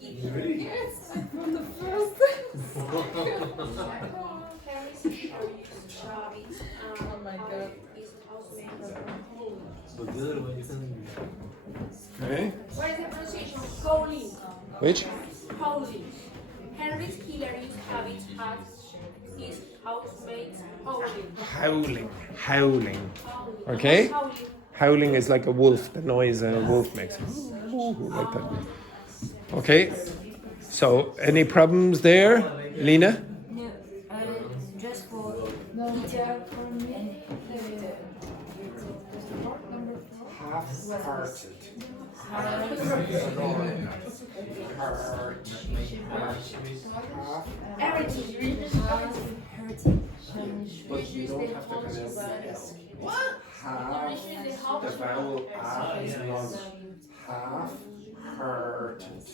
Yes, from the first. Oh my god. Okay. What is the pronunciation? Holy. Which? Holy. Henry's killer used habits had his housemates howling. Howling. Howling. Okay? Howling. Howling is like a wolf, the noise a wolf makes. Like that. Okay. So, any problems there, Lena? No, just for teacher for me. Half-hearted. Everything. But you don't have to pronounce the L. What? Half. The vowel A is long. Half-hearted.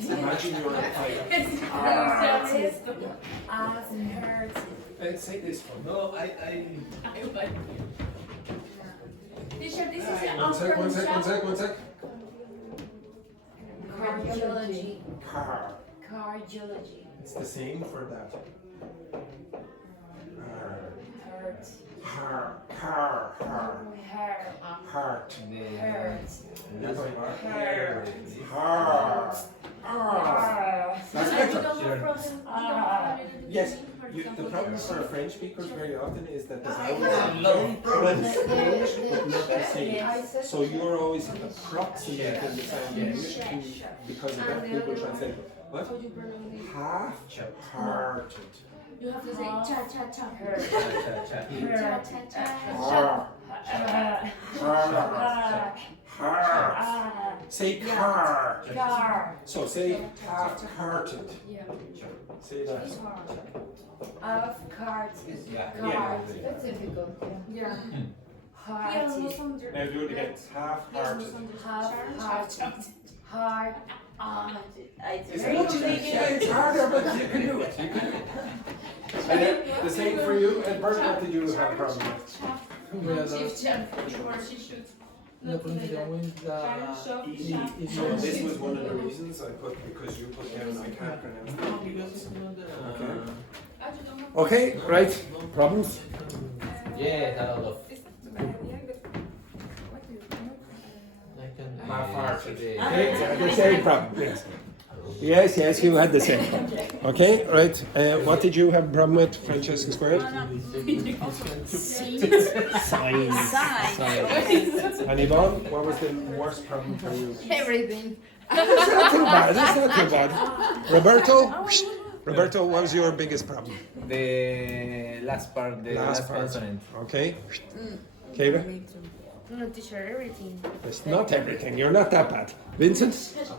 Imagine you're a pilot. Say this one. No, I Teacher, this is One sec. Cardiology. Car. Cardiology. It's the same for that. Hurt. Heart. Hurt. That's better. Yes, the problem for French speakers very often is that the vowels are English but not the same. So you're always approximating the sound in English because of that Google Translate. What? Half-hearted. You have to say cha cha cha. Hurt. Heart. Say car. Car. So say half-hearted. Yeah. Say that. Of cards. Yeah. That's difficult. Yeah. Hearty. Now do it again. Half-hearted. Half-hearted. Hard. It's harder, but you can do it. And then the same for you. And Bert, what did you have a problem with? The pronunciation with the So this was one of the reasons I put, because you put down I can't pronounce it. Okay. Okay, right. Problems? Yes, a lot of. It's not a bad idea, but what do you think? Half-hearted. Okay, the same problem. Yes. Yes, you had the same problem. Okay, right. What did you have a problem with, Francesca Squared? Signs. And Yvonne, what was the worst problem for you? Everything. It's not too bad. It's not too bad. Roberto, what was your biggest problem? The last part, the last part. consonant. Okay. Kayla? No, teacher, everything. It's not everything. You're not that bad. Vincent?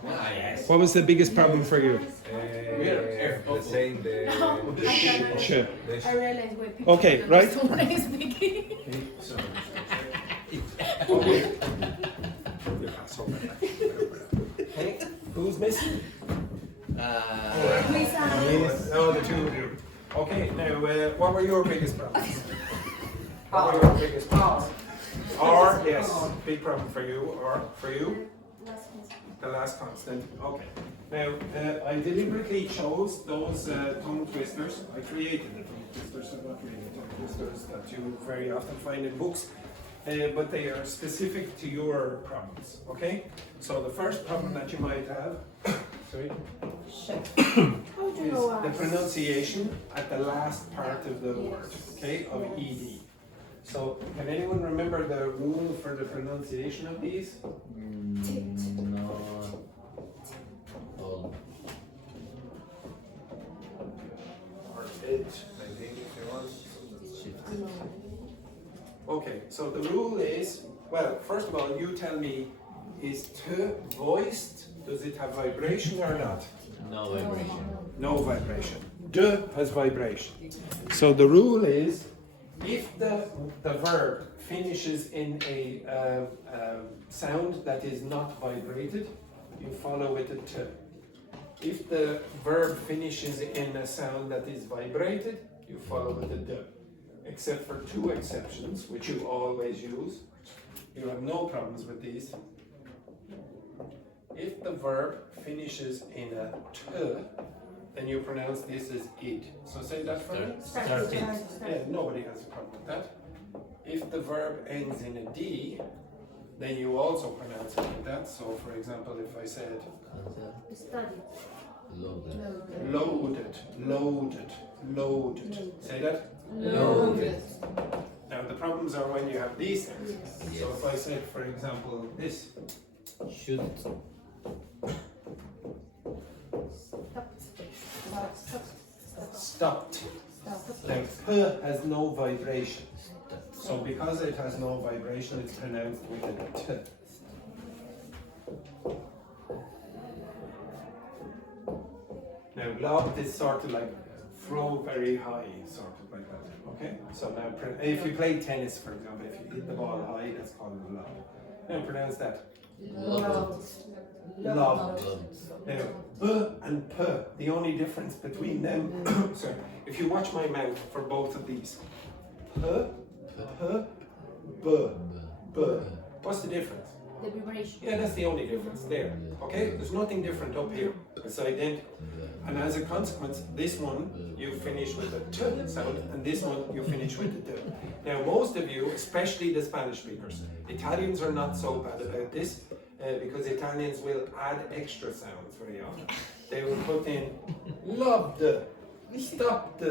Yes. What was the biggest problem for you? The same, Sure. I realized when people Okay, don't right. understand what I'm speaking. Okay. Who's missing? Yes. No, the two of you. Okay, now, what were your biggest problems? What were your biggest problems? Or, yes, big problem for you, or for you? The last constant. Okay. Now, I deliberately chose those tongue twisters. I created the tongue twisters, so not really tongue twisters that you very often find in books, but they are specific to your problems. Okay? So the first problem that you might have, sorry, is the pronunciation at the last part of the word, okay, of ed. So, can anyone remember the rule for the pronunciation of these? No. Oh. Or it, I think, if you want. Okay, so the rule is, well, first of all, you tell me, is t voiced? Does it have vibration or not? No vibration. No vibration. D has vibration. So the rule is, if the verb finishes in a sound that is not vibrated, you follow with a t. If the verb finishes in a sound that is vibrated, you follow with a d. Except for two exceptions, which you always use. You have no problems with these. If the verb finishes in a t, then you pronounce this as id. So say that for me. Started. Yeah, nobody has a problem with that. If the verb ends in a d, then you also pronounce it like that. So for example, if I said Study. loaded, say that? Loaded. Now the problems are when you have these things. So if I said, for example, this. Should. Stopped. Now p has no vibration. So because it has no vibration, it's pronounced with a t. Now lobbed is sort of like throw very high, sort of like that. Okay? So now if you play tennis, for example, if you hit the ball high, that's called a lob. Now pronounce that. Loved. Lobbed. Now, b and p, the only difference between them, sorry, if you watch my mouth for both of these, p, b. What's the difference? The vibration. Yeah, that's the only difference there. Okay? There's nothing different up here. It's identical. And as a consequence, this one you finish with a t sound, and this one you finish with a d. Now, most of you, especially the Spanish speakers, Italians are not so bad about this, because Italians will add extra sounds very often. They will put in loved, stopped,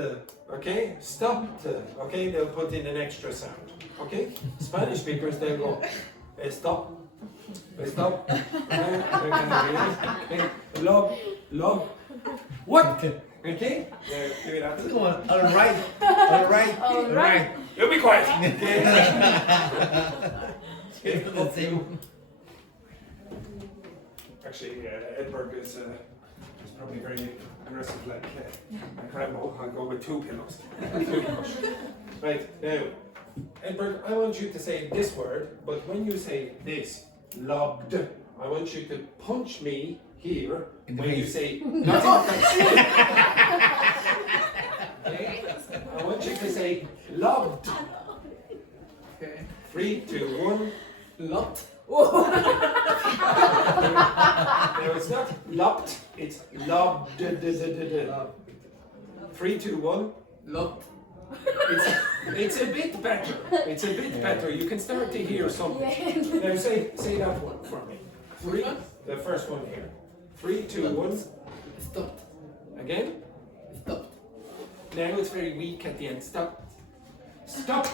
okay? Stopped, okay? They'll put in an extra sound, okay? Spanish speakers, they'll go, stop, stop, love, what? Okay? Give it out. All right. You'll be quiet. Actually, Edberg is probably very aggressive like Rambo. I'll go with 2 pillows. Right, now, Edberg, I want you to say this word, but when you say this, lobbed, I want you to punch me here when you say, not in the face. Okay? I want you to say, lobbed. Okay. 3, 2, 1, lopped. No, it's not lopped, it's lobbed. 3, 2, 1, Locked. It's a bit better. It's a bit better. You can start to hear something. Now say that one for me. Three, the first one here. 3, 2, 1. Stopped. Again. Stopped. Now it's very weak at the end. Stop. Stop.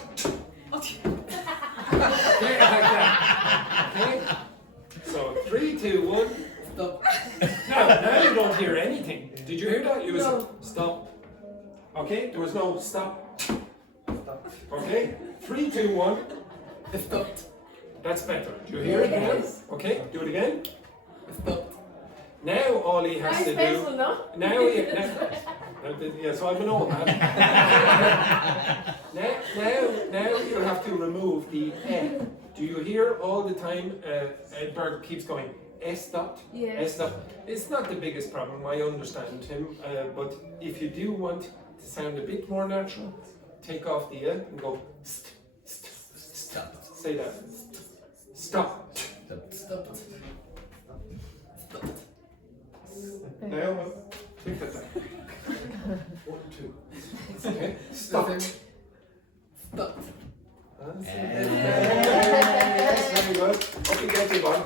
Okay, like that. Okay. So 3, 2, 1. Stop. Now you don't hear anything. Did you hear that? It was stop. Okay, there was no stop. Okay, 3, 2, 1. Stopped. That's better. Do you hear it again? Okay, do it again. Stopped. Now all he has to do. Now so I'm an old man. now you have to remove the e. Do you hear all the time? Edberg keeps going. Stopped. Yes. Stopped. It's not the biggest problem. I understand him, but if you do want to sound a bit more natural, take off the and go stop. Say that. Stop. Stopped. Now, look at that. 1, 2. Okay. Stop. Stopped. Yes, very good. Up you get, Yvonne.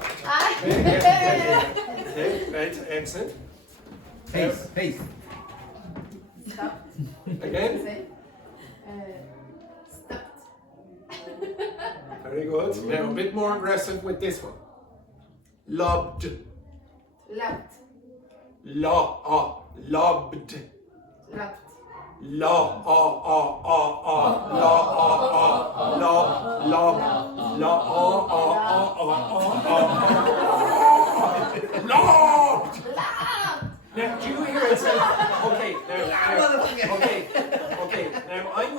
Okay, right, excellent. Pace. Stop. Again. Say. Stopped. Very good. Now a bit more aggressive with this one. Lobbed. Left. Lobbed. Left. Lobbed. Now, do you hear it say? Okay. Now I'm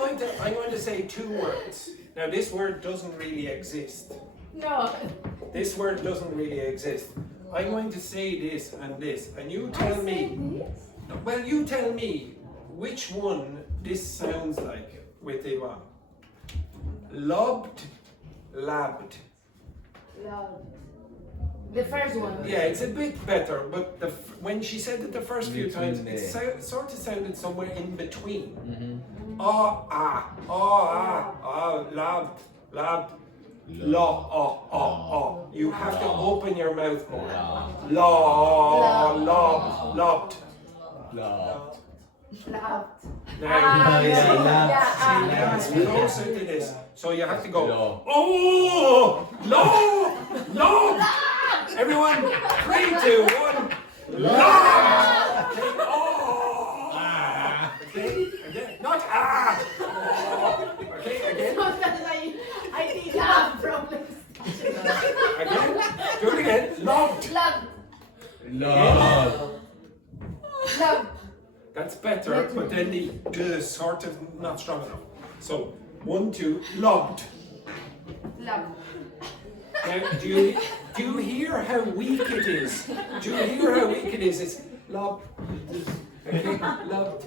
going to say 2 words. Now this word doesn't really exist. No. This word doesn't really exist. I'm going to say this, and you tell me. Well, you tell me which one this sounds like with Ivan. Lobbed, labbed. Loud. The first one. Yeah, it's a bit better, but when she said it the first few times, it sort of sounded somewhere in between. Labbed, labbed. You have to open your mouth more. Lobbed. Left. Now, now it's closer to this. So you have to go. Oh, lobbed. Everyone, 3, 2, 1. Lobbed. Okay, again. Not Okay, again. I think I have problems. Again. Do it again. Lobbed. Love. That's better, but then the is sort of not strong enough. So 1, 2, lobbed. Love. Now, do you hear how weak it is? Do you hear how weak it is? It's lobbed. Okay, lobbed.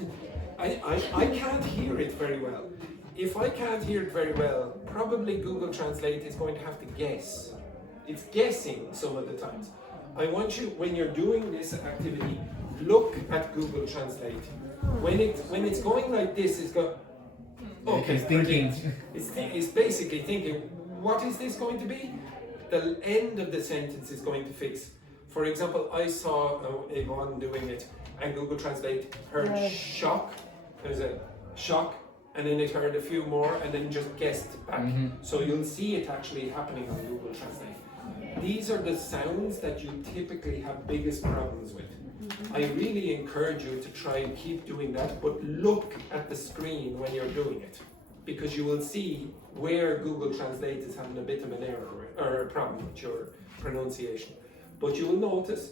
I can't hear it very well. If I can't hear it very well, probably Google Translate is going to have to guess. It's guessing some of the times. I want you, when you're doing this activity, look at Google Translate. When it's going like this, it's going. Okay, it's thinking. It's basically thinking. What is this going to be? The end of the sentence is going to fix. For example, I saw Yvonne doing it, and Google Translate heard shock. There's a shock, and then it heard a few more, and then just guessed back. So you'll see it actually happening on Google Translate. These are the sounds that you typically have biggest problems with. I really encourage you to try and keep doing that, but look at the screen when you're doing it, because you will see where Google Translate is having a bit of an error or a problem with your pronunciation. But you will notice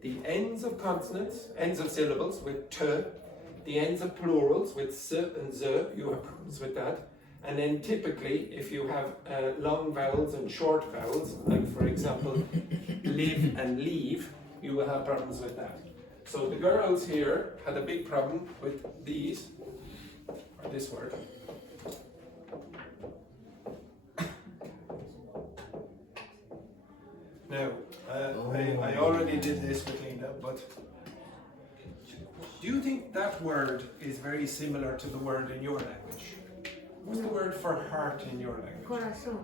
the ends of consonants, ends of syllables with t, the ends of plurals with s and z, you have problems with that. And then typically, if you have long vowels and short vowels, like for example, live and leave, you will have problems with that. So the girls here had a big problem with these, or this word. Now, I already did this with Lena, but Do you think that word is very similar to the word in your language? What's the word for heart in your language? Corazón.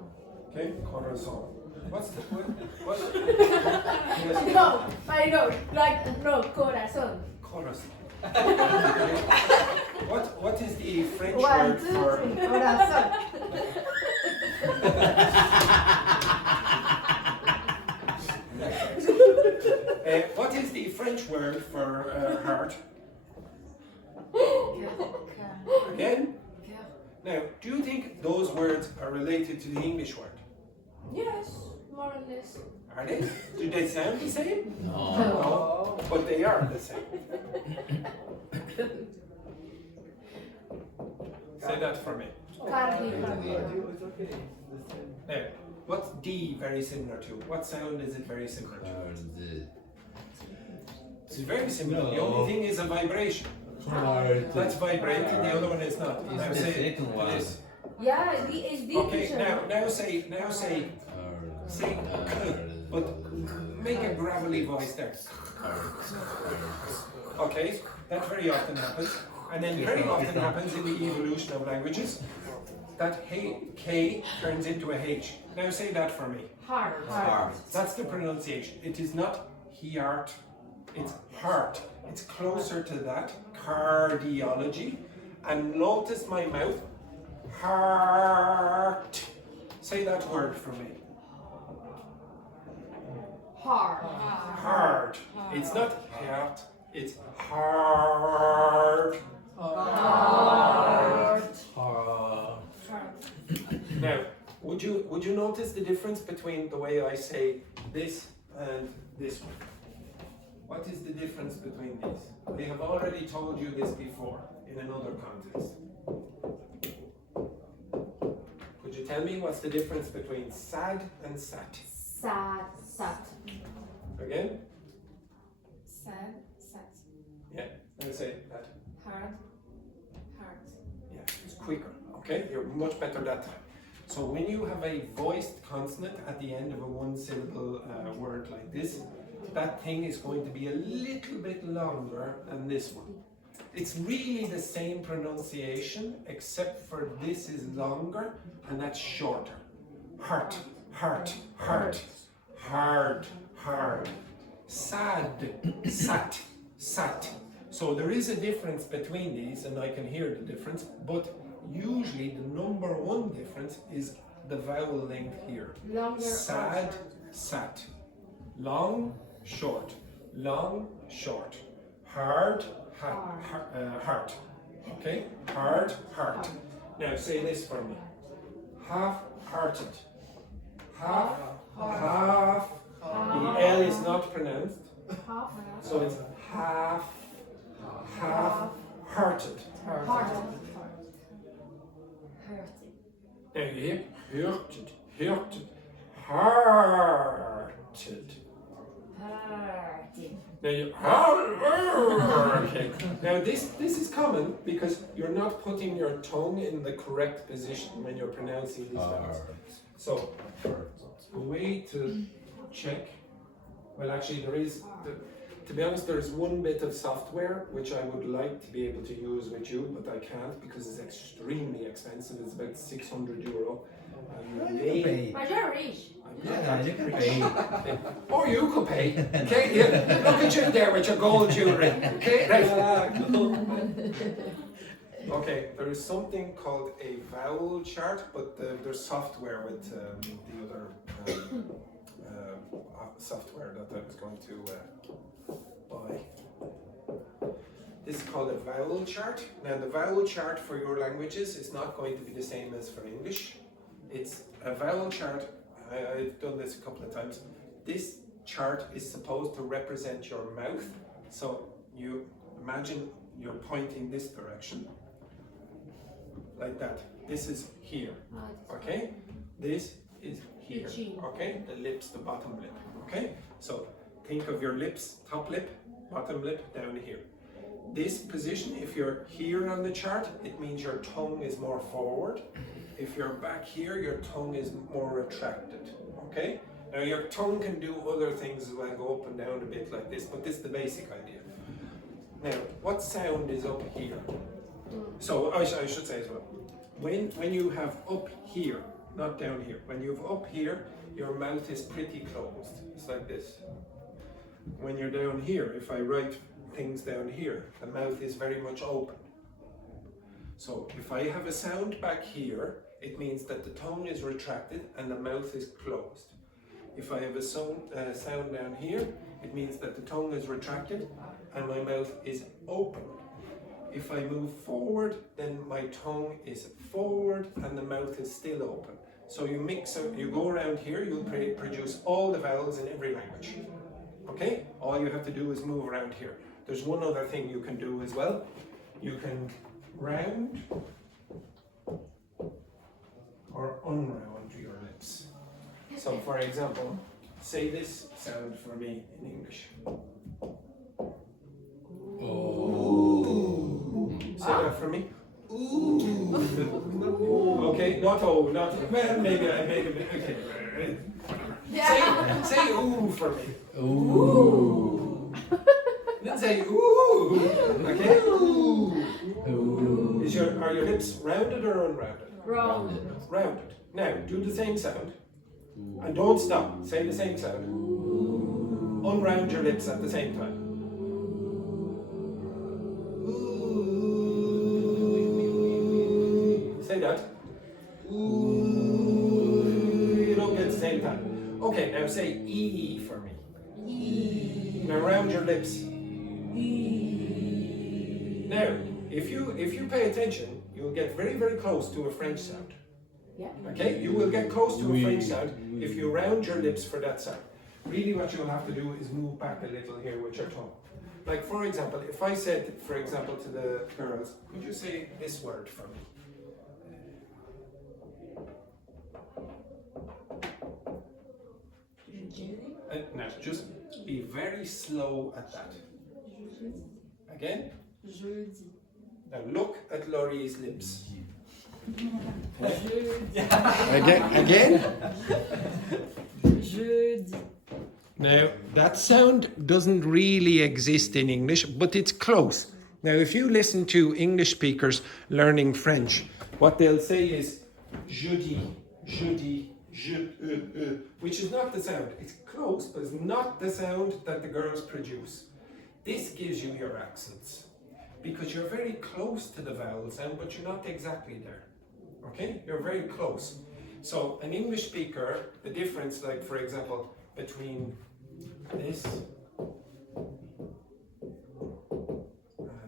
Okay, corazón. What's the word? What? No, I know, like, no, corazón. Corazón. What is the French 1, word 2, for? 3, corazón. What is the French word for heart? Again? Now, do you think those words are related to the English word? Yes, more or less. Are they? Do they sound the same? No. No, but they are the same. Say that for me. Cardio. It's okay. Now, what's D very similar to? What sound is it very similar to? It's very similar. The only thing is a vibration. That's vibrated, the other one is not. Now say second one. this. Yeah, it's deep. Okay, now say, but make a gravelly voice there. Okay, that very often happens. And then very often happens in the evolution of languages that K turns into a H. Now say that for me. Heart. That's the pronunciation. It is not heart, it's heart. It's closer to that, cardiology. And notice my mouth, heart. Say that word for me. Hard. It's not heart, it's hard. Now, would you notice the difference between the way I say this and this one? What is the difference between these? We have already told you this before in another context. Could you tell me what's the difference between sad and sat? Sat. Again? Sad, sat. Yeah, let's say that. Hard. Yeah, it's quicker, okay? You're much better that time. So when you have a voiced consonant at the end of a one-syllable word like this, that thing is going to be a little bit longer than this one. It's really the same pronunciation, except for this is longer and that's shorter. Heart, hard. Sad, sat. So there is a difference between these, and I can hear the difference, but usually the number one difference is the vowel length here. Longer. Sad, sat. Long, short. Long, short. Hard, heart. Okay? Hard, heart. Now say this for me. Half-hearted. Half. The L is not pronounced. So it's half-hearted. Now you hear hearted, hearted. Now you okay. Now this is common because you're not putting your tongue in the correct position when you're pronouncing these vowels. So a way to check. Well, actually, to be honest, there's one bit of software which I would like to be able to use with you, but I can't because it's extremely expensive. It's about €600. But you're rich. Yeah, you can pay. Or you could pay. Okay, yeah. Look at you there with your gold jewelry. Okay, right. Okay, there is something called a vowel chart, but there's software with the other software that I was going to buy. This is called a vowel chart. Now the vowel chart for your languages is not going to be the same as for English. It's a vowel chart. I've done this a couple of times. This chart is supposed to represent your mouth. So you imagine you're pointing this direction. Like that. This is here. Okay? This is here. Okay? The lips, the bottom lip. Okay? So think of your lips, top lip, bottom lip, down here. This position, if you're here on the chart, it means your tongue is more forward. If you're back here, your tongue is more retracted. Okay? Now your tongue can do other things as well, go up and down a bit like this, but this is the basic idea. Now, what sound is up here? So I should say as well, when you have up here, not down here, when you have up here, your mouth is pretty closed. It's like this. When you're down here, if I write things down here, the mouth is very much open. So if I have a sound back here, it means that the tongue is retracted and the mouth is closed. If I have a sound down here, it means that the tongue is retracted and my mouth is open. If I move forward, then my tongue is forward and the mouth is still open. So you mix up, you go around here, you'll produce all the vowels in every language. Okay? All you have to do is move around here. There's one other thing you can do as well. You can round or unround your lips. So for example, say this sound for me in English. Oh. Say that for me. Ooh. Okay, not oh, not well, maybe I made a bit. Okay. Say ooh for me. Ooh. Then say ooh. Okay. Ooh. Are your lips rounded or unrounded? Rounded. Rounded. Now do the same sound. And don't stop. Say the same sound. Unround your lips at the same time. Say that. You don't get the same time. Okay, now say E for me. E. Now round your lips. E. Now, if you pay attention, you'll get very, very close to a French sound. Yeah. Okay, you will get close to a French sound if you round your lips for that sound. Really what you'll have to do is move back a little here with your tongue. Like for example, if I said, for example, to the girls, could you say this word for me? Now just be very slow at that. Again? Jeudi. Now look at Laurie's lips. Again? Jeudi. Now, that sound doesn't really exist in English, but it's close. Now, if you listen to English speakers learning French, what they'll say is jeudi, jeudi, which is not the sound. It's close, but it's not the sound that the girls produce. This gives you your accents, because you're very close to the vowel sound, but you're not exactly there. Okay? You're very close. So, an English speaker, the difference, like for example, between this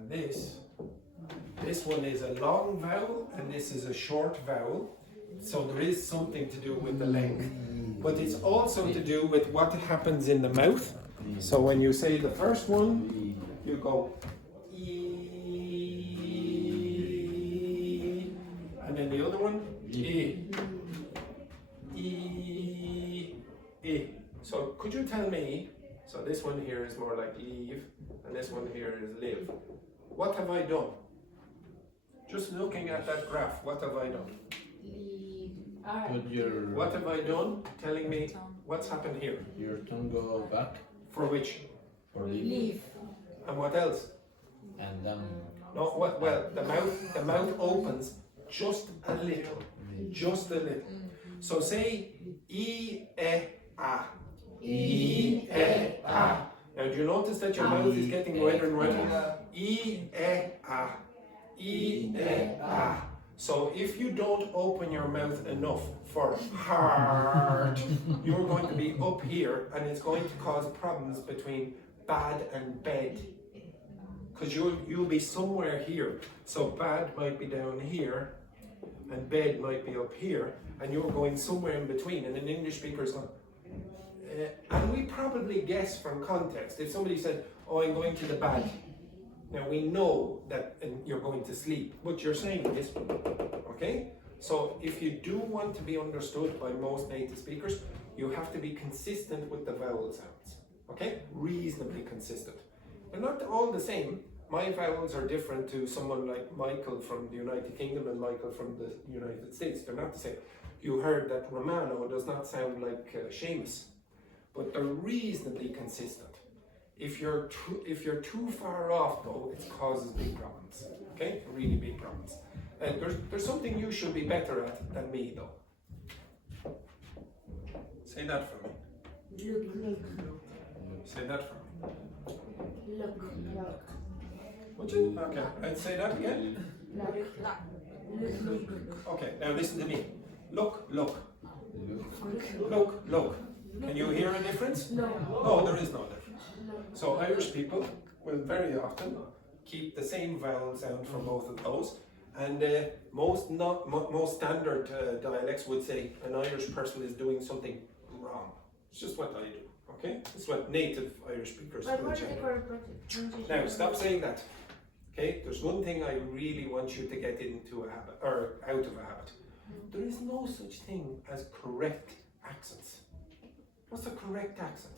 and this one is a long vowel and this is a short vowel. So there is something to do with the length, but it's also to do with what happens in the mouth. So when you say the first one, you go E, and then the other one, E, E, E. So could you tell me, so this one here is more like leave, and this one here is live. What have I done? Just looking at that graph, what have I done? Put your... What have I done? Telling me what's happened here. Your tongue go back. For which? For leave. And what else? And then... No, what? Well, the mouth opens just a little. Just a little. So say E, E, A. E, E, A. Now do you notice that your mouth is getting wider and wider? E, E, A. E, E, A. So if you don't open your mouth enough for heart, you're going to be up here and it's going to cause problems between bad and bed. Because you'll be somewhere here. So bad might be down here and bed might be up here and you're going somewhere in between, and an English speaker is going, and we probably guess from context. If somebody said, oh, I'm going to the bed. Now we know that you're going to sleep, but you're saying this, okay? So if you do want to be understood by most native speakers, you have to be consistent with the vowel sounds, okay? Reasonably consistent. They're not all the same. My vowels are different to someone like Michael from the United Kingdom and Michael from the United States. They're not the same. You heard that Romano does not sound like Seamus, but they're reasonably consistent. If you're too far off though, it causes big problems. Okay, really big problems. And there's something you should be better at than me though. Say that for me. Say that for me. Look. Would you? Okay. And say that again. Okay. Now listen to me. Look. Can you hear a difference? No, there is no difference. So Irish people will very often keep the same vowel sound for both of those, and most standard dialects would say an Irish person is doing something wrong. It's just what I do. Okay, it's what native Irish speakers do. Now stop saying that. Okay, there's one thing I really want you to get into a habit, or out of a habit. There is no such thing as correct accents. What's a correct accent?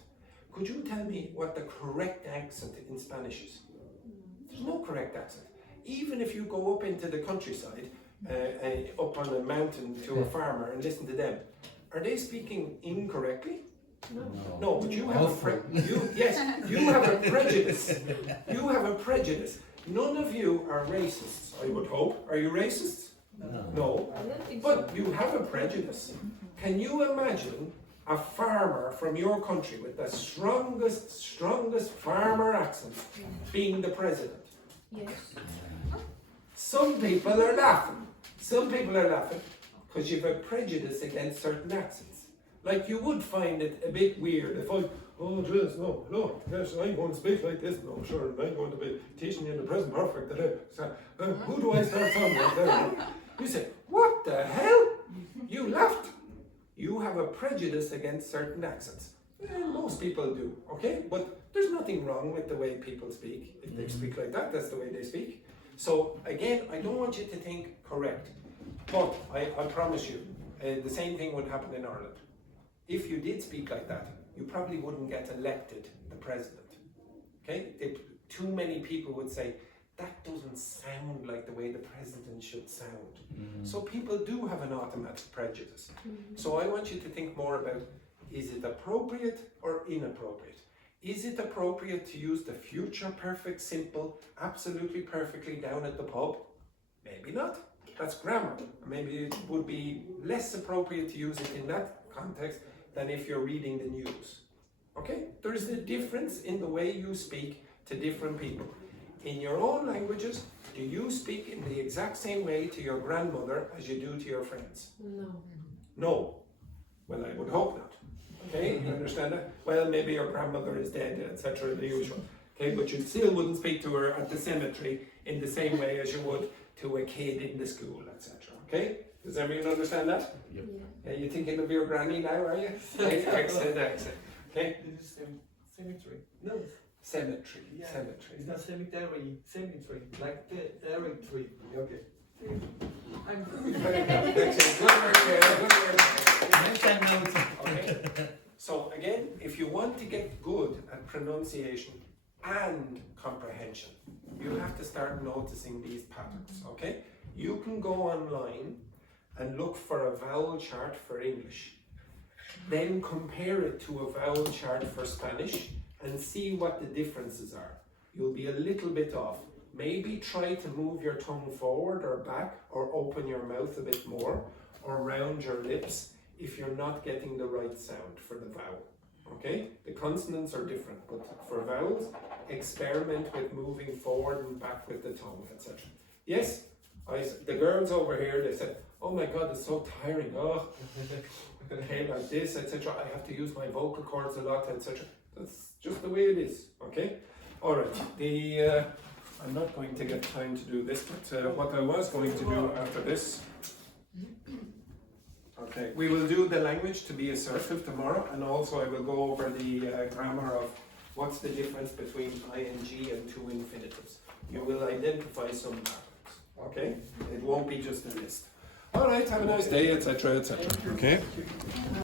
Could you tell me what the correct accent in Spanish is? There's no correct accent. Even if you go up into the countryside, up on a mountain to a farmer and listen to them, are they speaking incorrectly? No, but you have you have a prejudice. You have a prejudice. None of you are racists, I would hope. Are you racists? No. But you have a prejudice. Can you imagine a farmer from your country with the strongest farmer accent being the president? Yes. Some people are laughing. Some people are laughing because you have a prejudice against certain accents. Like you would find it a bit weird if I, yes, I'm going to speak like this. No, sure, I'm going to be teaching you the present perfect today. So, who do I start sounding like there? You say, what the hell? You laughed. You have a prejudice against certain accents. Most people do, okay? But there's nothing wrong with the way people speak. If they speak like that, that's the way they speak. So again, I don't want you to think correct. But I promise you, the same thing would happen in Ireland. If you did speak like that, you probably wouldn't get elected the president. Okay? Too many people would say, that doesn't sound like the way the president should sound. So people do have an automatic prejudice. So I want you to think more about, is it appropriate or inappropriate? Is it appropriate to use the future perfect simple absolutely perfectly down at the pub? Maybe not. That's grammar. Maybe it would be less appropriate to use it in that context than if you're reading the news. Okay? There is a difference in the way you speak to different people. In your own languages, do you speak in the exact same way to your grandmother as you do to your friends? No. Well, I would hope not. Okay, you understand that? Well, maybe your grandmother is dead, etc., the usual. Okay, but you still wouldn't speak to her at the cemetery in the same way as you would to a kid in the school, etc. Okay? Does everyone understand that? Yep. Yeah, you thinking of your granny now, are you? Excellent. Okay? This is cemetery. No. Cemetery. Yeah. Cemetery. It's not cemetery. Cemetery. Like the every tree. Okay. I'm Okay. So again, if you want to get good at pronunciation and comprehension, you have to start noticing these patterns, okay? You can go online and look for a vowel chart for English, then compare it to a vowel chart for Spanish and see what the differences are. You'll be a little bit off. Maybe try to move your tongue forward or back, or open your mouth a bit more, or round your lips if you're not getting the right sound for the vowel. Okay? The consonants are different, but for vowels, experiment with moving forward and back with the tongue, etc. Yes? The girls over here, they said, oh my God, it's so tiring. Oh, okay, like this, etc. I have to use my vocal cords a lot, etc. That's just the way it is. Okay? All right. I'm not going to get time to do this, but what I was going to do after this, okay, we will do the language to be assertive tomorrow, and also I will go over the grammar of what's the difference between ing and two infinitives. You will identify some patterns, okay? It won't be just a list. All right, have a nice day, etc., etc. Okay?